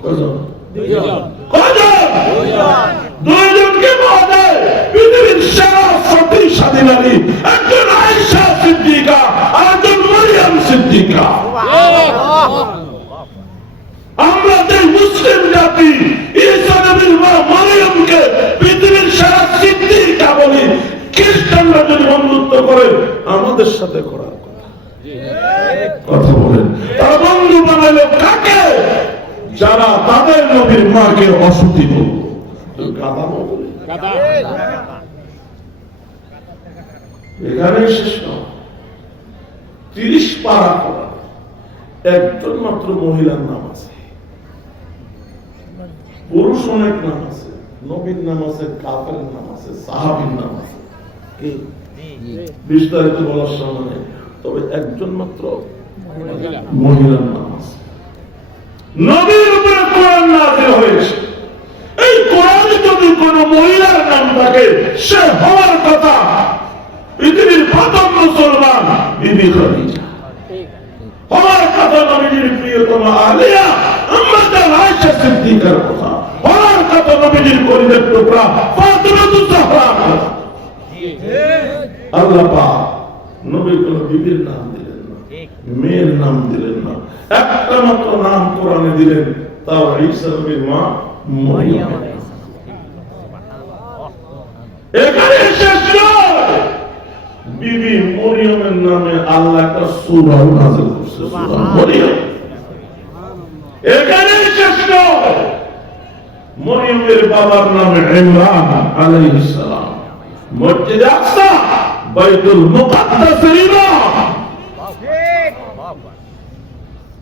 কজন? দুইজনকে পাওয়া যায়। পৃথিবীর সেরা সতী স্বাধীনারী, একজন আয়েশা সিদ্দিকা আর একজন মারিয়াম সিদ্দিকা। আমরা যে মুসলিম জাতি ঈসা নবীর মা মারিয়ামকে পৃথিবীর সেরা সিদ্দিকা বলি, খ্রিস্টানরা যদি বন্ধুত্ব করে আমাদের সাথে করার কথা বলেন। তারা বন্ধু বানাইল কাকে? যারা তাদের নবীর মাকে অসতী বলল। এখানে শেষ নয়, 30 পারা করা একজন মাত্র মহিলার নাম আছে, পুরুষ অনেক নাম আছে, নবীর নাম আছে, কাফের নাম আছে, সাহাবীর নাম আছে, বিস্তারিত বলার সামনে। তবে একজন মাত্র মহিলার নাম আছে। নবীর উপরে কোরআন নাযিল হয়েছে, এই কোরআনে যদি কোন মহিলার নাম থাকে, সে হওয়ার কথা পৃথিবীর প্রথম মুসলমান বিবি খাদিজা। হওয়ার কথা নবীজির প্রিয়তমা আলিয়া আম্মা জান আয়েশা সিদ্দিকার কথা। হওয়ার কথা নবীজির কলিজার টুকরা ফাতিমাতুজ জাহরার কথা। আল্লাহ পাক নবীর কোন বিবির নাম দিলেন না। মেয়ের নাম দিলেন না, একটা মাত্র নাম কোরআনে দিলেন, তাও ঈসা নবীর মা মরিয়ম। এখানে শেষ নয়, বিবি মরিয়মের নামে আল্লাহ একটা সূরা নাযিল করছে, সূরা মরিয়ম। এখানে শেষ নয়, মরিয়মের বাবার নামে ইমরান আলাইহিস সালাম। মসজিদে আকসা, বাইতুল মুকাদ্দাসের ইমাম।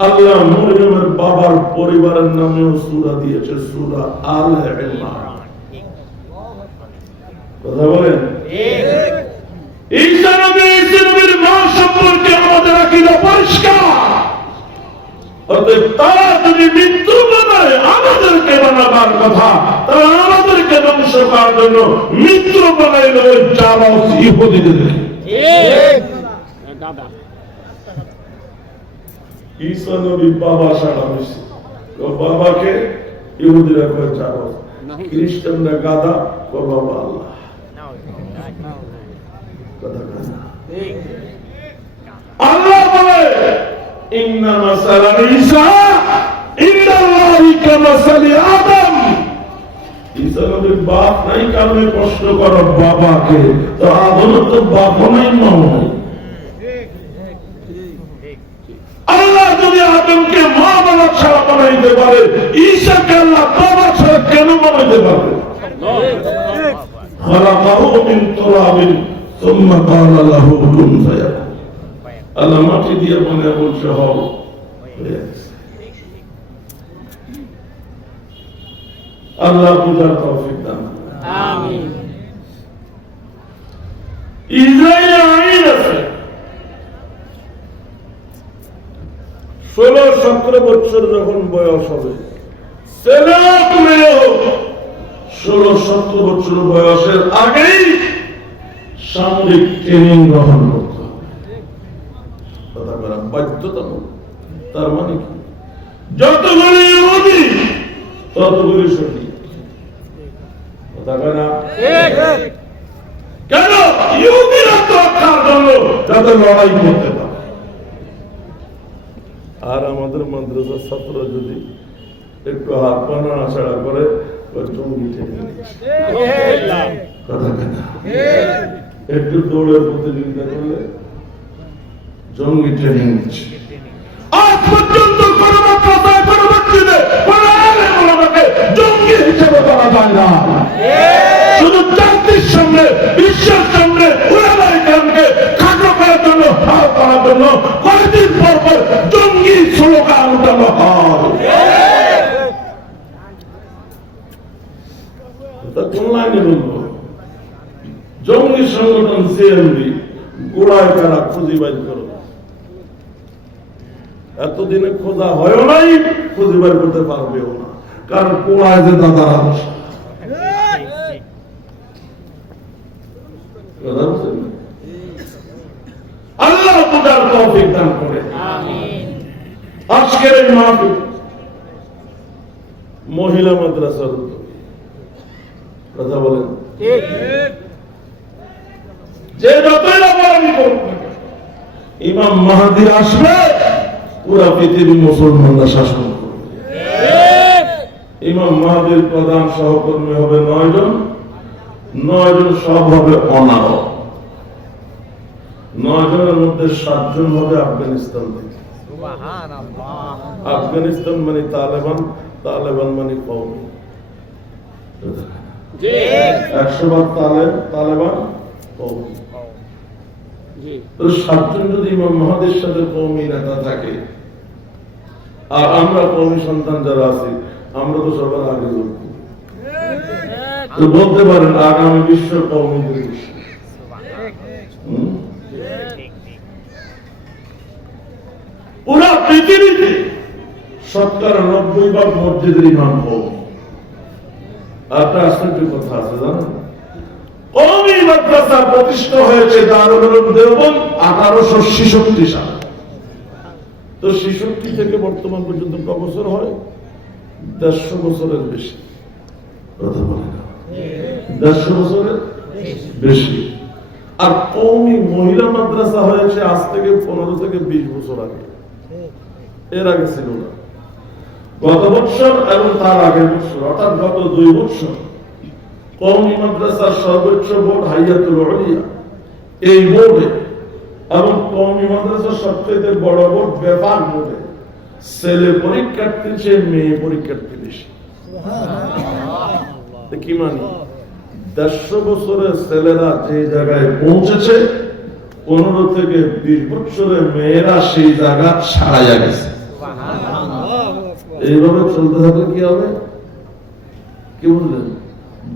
আল্লাহ মরিয়মের বাবার পরিবারের নামেও সূরা দিয়েছে, সূরা আলে ইমরান। কথা বলেন ঈসা নবীর মা সম্পর্কে আমাদের আকীদা পরিষ্কার। অতএব তারা যদি মৃত্যু বানায় আমাদেরকে বানাবার কথা, তারা আমাদেরকে ধ্বংস করার জন্য মৃত্যু বানাইল জামাত ইহুদিদের। ঈসা নবী বাবা সারা হয়েছে, বাবাকে ইহুদিরা কয় জামাত, খ্রিস্টানরা গাদা, বাবা আল্লাহ। আল্লাহ বলে ইন্না মাসালা ঈসা ইনদাল্লাহি কামাসালি আদম। ঈসা নবীর বাপ নাই, কারণে প্রশ্ন করো বাবাকে, তো আদমের তো বাপ নাই, মা নাই। আল্লাহ যদি আদমকে মা বাবা ছাড়া বানাইতে পারে, ঈসাকে আল্লাহ বাবা ছাড়া কেন বানাইতে পারবে? খালাকাহু মিন তুরাবিন সুম্মা ক্বালা লাহু কুন ফায়াকুন। আল্লাহ মাটি দিয়ে মনে বলছে হও, আল্লাহ বুঝার তৌফিক দান আমিন। ইসরায়েলে আইন আছে, 16-17 বছর যখন বয়স হবে, ছেলে হোক মেয়ে হোক, 16-17 বছর বয়সের আগেই সামরিক ট্রেনিং গ্রহণ করতে হবে, বাধ্যতামূলক। তার মানে কি, যতগুলি ইহুদি ততগুলি সঠিক। কেন? ইহুদিরা তো রক্ষার জন্য যাতে লড়াই করতে পারে। আর আমাদের মাদ্রাসার ছাত্ররা যদি একটু হাত পা নাড়াচাড়া করে, একটু দৌড়ের প্রতিযোগিতা করলে জঙ্গি ট্রেনিং নিচ্ছে। আজ পর্যন্ত কোন মাদ্রাসায় কোন মসজিদে কোন আলেম ওলামাকে জঙ্গি হিসেবে বলা যায় না। শুধু জাতির সামনে, বিশ্বের সামনে উলামায়ে কেরামকে খাটো করার জন্য, হার করার জন্য কয়েকদিন পর পর জঙ্গি স্লোগান উঠানো হয়। কোন লাইনে বলবো? জঙ্গি সংগঠন সিএমবি গোড়ায় কারা খুঁজি বাইর করো। এতদিনে খোঁজা হয় নাই, খুঁজি বাইর করতে পারবেও না, কারণ কোড়ায় যে দাদা আল্লাহ বুঝার তৌফিক দান করে। আজকের এই মাহফিল মহিলা মাদ্রাসার উদ্যোগ। কথা বলেন, যে যতই লাফালাফি করুক না কেন, ইমাম মাহদী আসবে, পুরা পৃথিবী মুসলমানরা শাসন করবে। ইমাম মাহদীর প্রধান সহকর্মী হবে 9 জন, 9 জন সব হবে অনারব। 9 জনের মধ্যে 7 জন হবে আফগানিস্তান থেকে। আফগানিস্তান মানে তালেবান, তালেবান মানে কওমি। 100 ভাগ তালেবান কওমি। 7 জন যদি ইমাম মাহদীর সাথে কওমি নেতা থাকে, আর আমরা কওমি সন্তান যারা আছি, আমরা তো সবার আগে তো বলতে পারেন আগামী বিশ্ব কওমিদের বিশ্ব। পুরা পৃথিবীতে 90% মসজিদের ইমাম কওমি। আপনার আশ্চর্য কথা আছে জানেন? কওমি মাদ্রাসা প্রতিষ্ঠা হয়েছে দারুল উলুম দেওবন্দ 1866 সালে। তো 66 থেকে বর্তমান পর্যন্ত কত বছর হয়? 150 বছরের বেশি। কথা বলে না, 150 বছরের বেশি। আর কওমি মহিলা মাদ্রাসা হয়েছে আজ থেকে 15 থেকে 20 বছর আগে, এর আগে ছিল না। গত বছর এবং তার আগের বছর অর্থাৎ গত 2 বছর কওমি মাদ্রাসার সর্বোচ্চ বোর্ড হাইয়াতুল উলিয়া, এই বোর্ডে এবং কওমি মাদ্রাসার সবচেয়ে বড় বোর্ড বেফাক বোর্ডে ছেলে পরীক্ষার্থীর চেয়ে মেয়ে পরীক্ষার্থী বেশি। কি মানে 150 বছরের ছেলেরা যে জায়গায় পৌঁছেছে 15 থেকে 20 বছরের মেয়েরা সেই জায়গা ছাড়াইয়া গেছে। এইভাবে চলতে থাকলে কি হবে? কি বুঝলেন?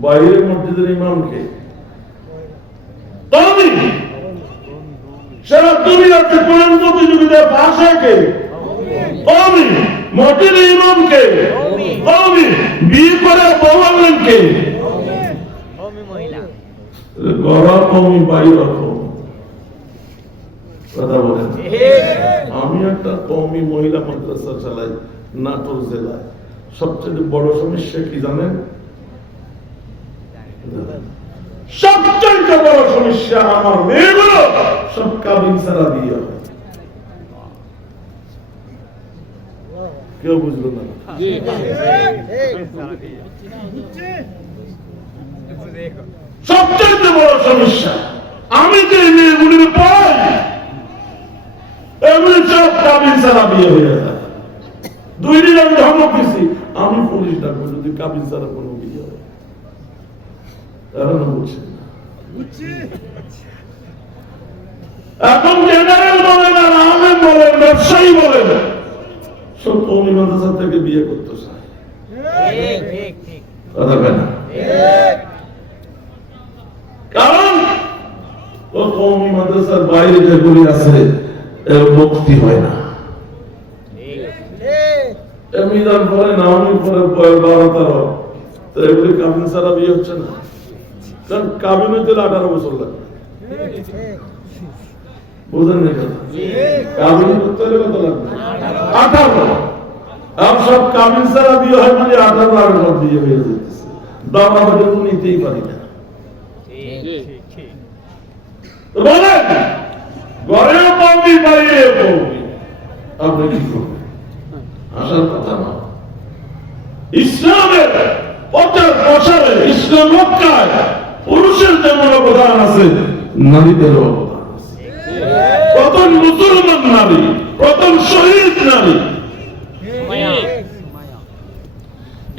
বাইরের মসজিদের ইমামকে সারা দুনিয়াতে কোরআন প্রতিযোগিতায় পাশ হয়েছে কওমি, মসজিদের ইমামকে কওমি, বিয়ে করে বউ আনলেনকে গড়া কওমি, বাইরে কওমি। কথা বলেন। আমি একটা কওমি মহিলা মাদ্রাসা চালাই নাটোর জেলায়। সবচেয়ে বড় সমস্যা কি জানেন? সবচেয়ে বড় সমস্যা আমার মেয়েগুলো সব কাবিন ছাড়া বিয়ে হয়। কেউ বুঝলো না? সবচেয়ে বড় সমস্যা আমি যে মেয়েগুলির পাই এগুলি সব কাবিন ছাড়া বিয়ে হয়ে যায়। 2 দিন আমি ধমক দিছি, আমি পুলিশ ডাকবো যদি কাবিন ছাড়া কোনো বিয়ে হয়। এখন জেনারেল বলেন আর আমেন বলেন ব্যবসায়ী বলেন সব কওমি মাদ্রাসা থেকে বিয়ে করতে চায়। কথা বলেন না? কারণ ও কওমি মাদ্রাসার বাইরে যেগুলি আছে এর মুক্তি হয় না। এমনিদার পরে নামের পরে 12-13 তো এগুলি কাবিন ছাড়া বিয়ে হচ্ছে না। কারণ কাবিন হতে 18 বছর লাগবে। বুঝলেন না? কাবিন করতে হলে কত লাগবে? 18। আর সব কাবিন ছাড়া বিয়ে হয় মানে 18 আগে বিয়ে হয়ে যেতেছে। দাম আমাদের নিতেই পারি না। বলেন ঘরেও কওমি, বাইরেও কওমি, আপনি কি করবেন? আসার কথা না। ইসলামের প্রচার প্রসারে ইসলাম রক্ষায় পুরুষের যেমন অবদান আছে নারীদেরও অবদান আছে। প্রথম মুসলমান নারী, প্রথম শহীদ নারী,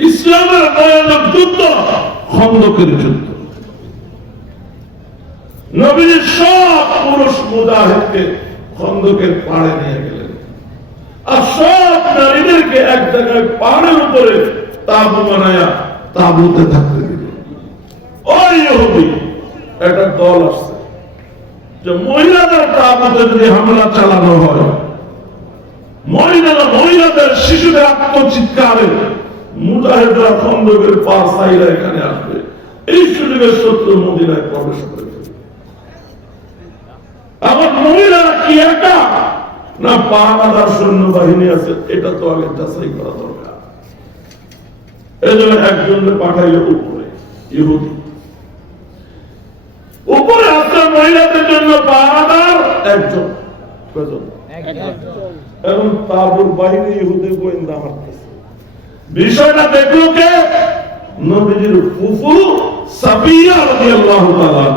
ইসলামের ভয়ানক যুদ্ধ খন্দকের যুদ্ধ। নবীজি সব পুরুষ মুজাহিদকে খন্দকের পাড়ে নিয়ে গেলেন আর সব নারীদেরকে এক জায়গায় পাহাড়ের উপরে তাঁবু বানায়া তাঁবুতে থাকতে দিলেন। ওই ইহুদি একটা দল আসছে যে মহিলাদের তাঁবুতে যদি হামলা চালানো হয়, মহিলাদের শিশুদের আত্মচিৎকারে মুজাহিদরা খন্দকের পার সাইরা এখানে আসবে, এই সুযোগে শত্রু মদিনায় প্রবেশ করে। আমার মহিলারা কি একা না পাহারাদার সৈন্যবাহিনী আছে? এটা তো আগে যাচাই করা দরকার। এই জন্য একজনকে পাঠাইলে উপরে, ইহুদি উপরে আপনার মহিলাদের জন্য পাহারাদার একজন, এবং তাবুর বাহিনী ইহুদি গোয়েন্দা মারতেছে। বিষয়টা দেখলো কে? নবীজির ফুফু সাফিয়া রাদিয়াল্লাহু তাআলা।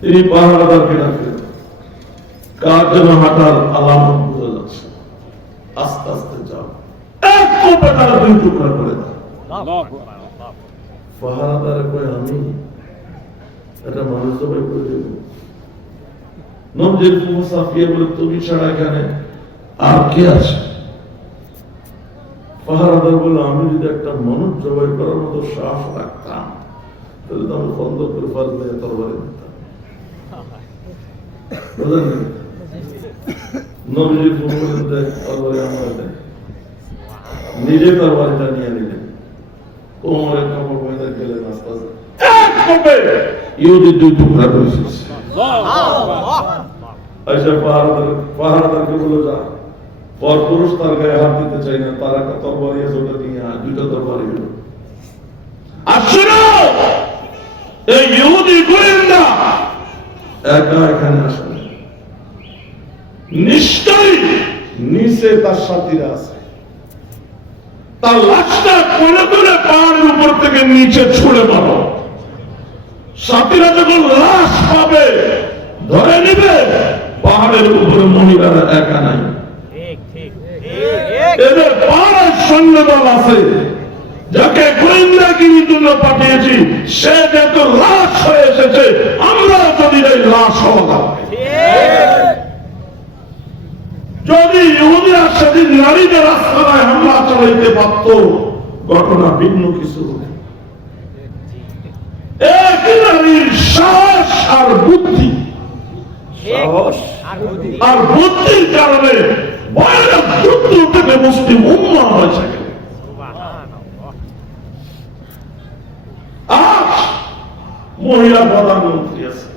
তিনি পাহারাদারকে ডাকলেন, কার জন্য হাঁটার আলামত বোঝা যাচ্ছে, আস্তে আস্তে যাও, এক কোপে তারা 2 টুকরা করে দাও। পাহারাদার কয় আমি এটা মানুষ জবাই করে দেব? নবীজির ফুফু সাফিয়া বলে তুমি ছাড়া এখানে আর কে আছে? পাহারাদার বলে আমি যদি একটা মানুষ জবাই করার মতো সাহস রাখতাম তাহলে তো আমি খন্দক করে ফার দিয়ে তরবারি দিতাম। নিজে তরবারিটা নিয়ে নিলেন, কোমরের কাপড় ময়দা গেলেন, আস্তে আস্তে 2 টুকরা করে ফেলছে। পাহারাদারকে বলে যা, পর পুরুষ তার গায়ে হাত দিতে চাই না, তার একটা তরবারি আছে ওটা নিয়ে 2টা তরবারি হলো। আর শুনো এই ইহুদি গোয়েন্দা একা এখানে আসে না। নিশ্চয়ই নিচে তার সাথীরা আছে। তার লাশটা কোলে করে পাহাড়ের উপর থেকে নিচে ছুঁড়ে মারো। সাথীরা যখন লাশ পাবে ধরে নিবে, পাহাড়ের উপরে মহিলারা একা নাই, এদের পাহাড়ের সৈন্যদল আছে যাকে গোয়েন্দাগিরির জন্য পাঠিয়েছি। সে যত লাশ হয়ে এসেছে, আমরা যদি এই লাশ হওয়া লাগবে। যদি ইহুদিরা সেদিন নারীদের রাস্তায় হামলা চালাইতে পারত, ঘটনা ভিন্ন কিছু হতো। এক নারীর সাহস আর বুদ্ধি, আর বুদ্ধির কারণে ভয়ানক যুদ্ধ থেকে মুসলিম উম্মাহ হয়েছে। আজ মহিলা প্রধানমন্ত্রী আছে,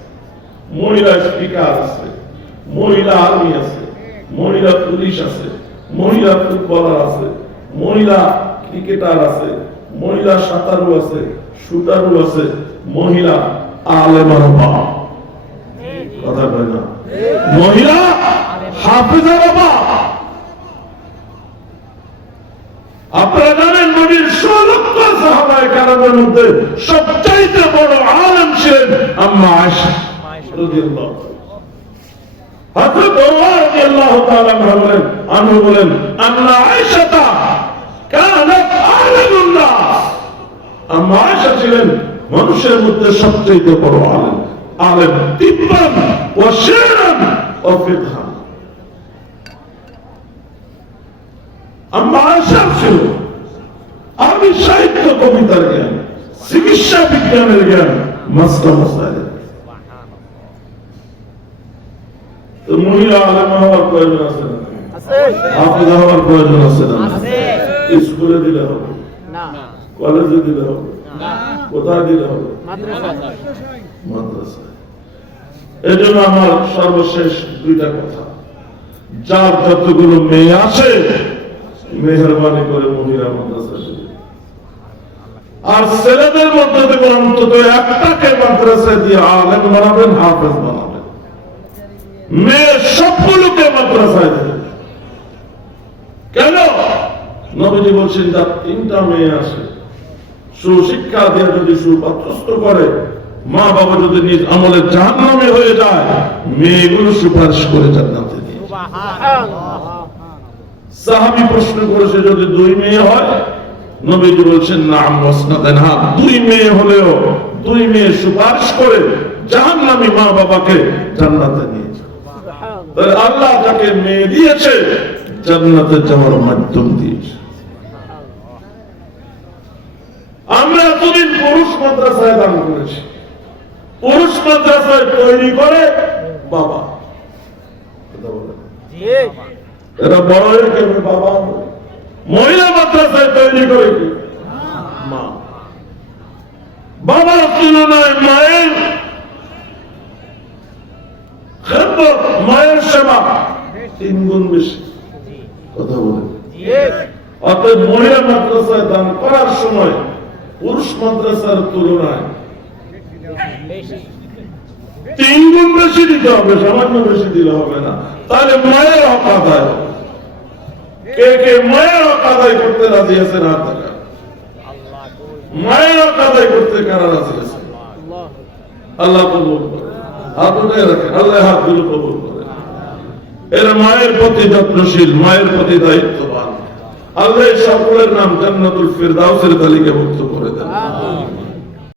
মহিলা স্পিকার আছে, মহিলা আর্মি আছে, মহিলা পুলিশ আছে, মহিলা ফুটবলার আছে, মহিলা ক্রিকেটার আছে, মহিলা সাঁতারু আছে, শুটারু আছে, মহিলা আলেমার বাবা, কথা কয় না, মহিলা হাফেজার বাবা। আপনারা জানেন নবীর ১৬ লক্ষ সাহাবায়ে কেরামের মধ্যে সবচাইতে বড় আলেম ছিলেন আম্মা আয়েশা রাদিয়াল্লাহু তাআলা। হযরত ওমর রাদিয়াল্লাহু তাআলা আনহু বলেন, আম্মা আয়েশা কানাত আলেমুন নাস। আম্মা আয়েশা ছিলেন মানুষের মধ্যে সবচাইতে বড় আলেম। আলেম তিব্বান ওয়া শিরআন ওয়া ফিকহান। আম্মা আয়েশা ছিল আরবি সাহিত্য, কবিতার জ্ঞান, চিকিৎসা বিজ্ঞানের জ্ঞান, মাসলা মাসাইলের। তো মহিলা আলেম হওয়ার প্রয়োজন আছে না? হাফেজ হওয়ার প্রয়োজন আছে না? স্কুলে দিলে হবে না, কলেজে দিলে হবে না, কোথায় দিলে হবে? মাদ্রাসায়। এই জন্য আমার সর্বশেষ দুইটা কথা, যার যতগুলো মেয়ে আছে মেহরবানি করে মহিলা মাদ্রাসায় দিবে। আর ছেলেদের মধ্যে থেকে অন্তত একটাকে মাদ্রাসায় দিয়ে আলেম বানাবেন, হাফেজ বানাবেন। মেয়ে সবগুলোকে মাদ্রাসায় দেবেন। কেন? নবীজি বলছেন, যার 3টা মেয়ে আসে, সুশিক্ষা দিয়ে যদি সুপাত্রস্থ করে, মা বাবা যদি নিজ আমলে জাহান্নামী হয়ে যায়, মেয়েগুলো সুপারিশ করে জান্নাতে নিয়ে যায়। সাহাবী প্রশ্ন করেছে, যদি 2 মেয়ে হয়? নবীজি বলছেন, নাম ওয়াসনাতান, হ্যাঁ 2 মেয়ে হলেও 2 মেয়ে সুপারিশ করে জাহান্নামী মা বাবাকে জান্নাতে নিয়ে যায়। তাহলে আল্লাহ যাকে মেয়ে দিয়েছে জান্নাতে যাওয়ার মাধ্যম দিয়েছে। আমরা এতদিন পুরুষ মাদ্রাসায় দান করেছি, পুরুষ মাদ্রাসায় তৈরি করে বাবা, এরা বড় হয়ে কেমন বাবা। মহিলা মাদ্রাসায় তৈরি করে কি মা। বাবার তুলনায় মায়ের খেদমত, মায়ের সেবা 3 গুণ বেশি। কথা বলে অতএব মহিলা মাদ্রাসায় দান করার সময় পুরুষ মাদ্রাসার তুলনায় 3 গুণ বেশি দিতে হবে, সামান্য বেশি দিলে হবে না। তাহলে মায়ের হক আদায় হবে। কে কে মায়ের হক আদায় করতে রাজি আছেন? হাত দেখা। মায়ের হক আদায় করতে কারা রাজি আছেন? আল্লাহ কবুল করে। হাত উঠে রাখেন, আল্লাহ হাতগুলো কবুল করে। এরা মায়ের প্রতি যত্নশীল, মায়ের প্রতি দায়িত্ববান। আল্লাহ সকলের নাম জান্নাতুল ফিরদাউসের তালিকাভুক্ত করে দেন।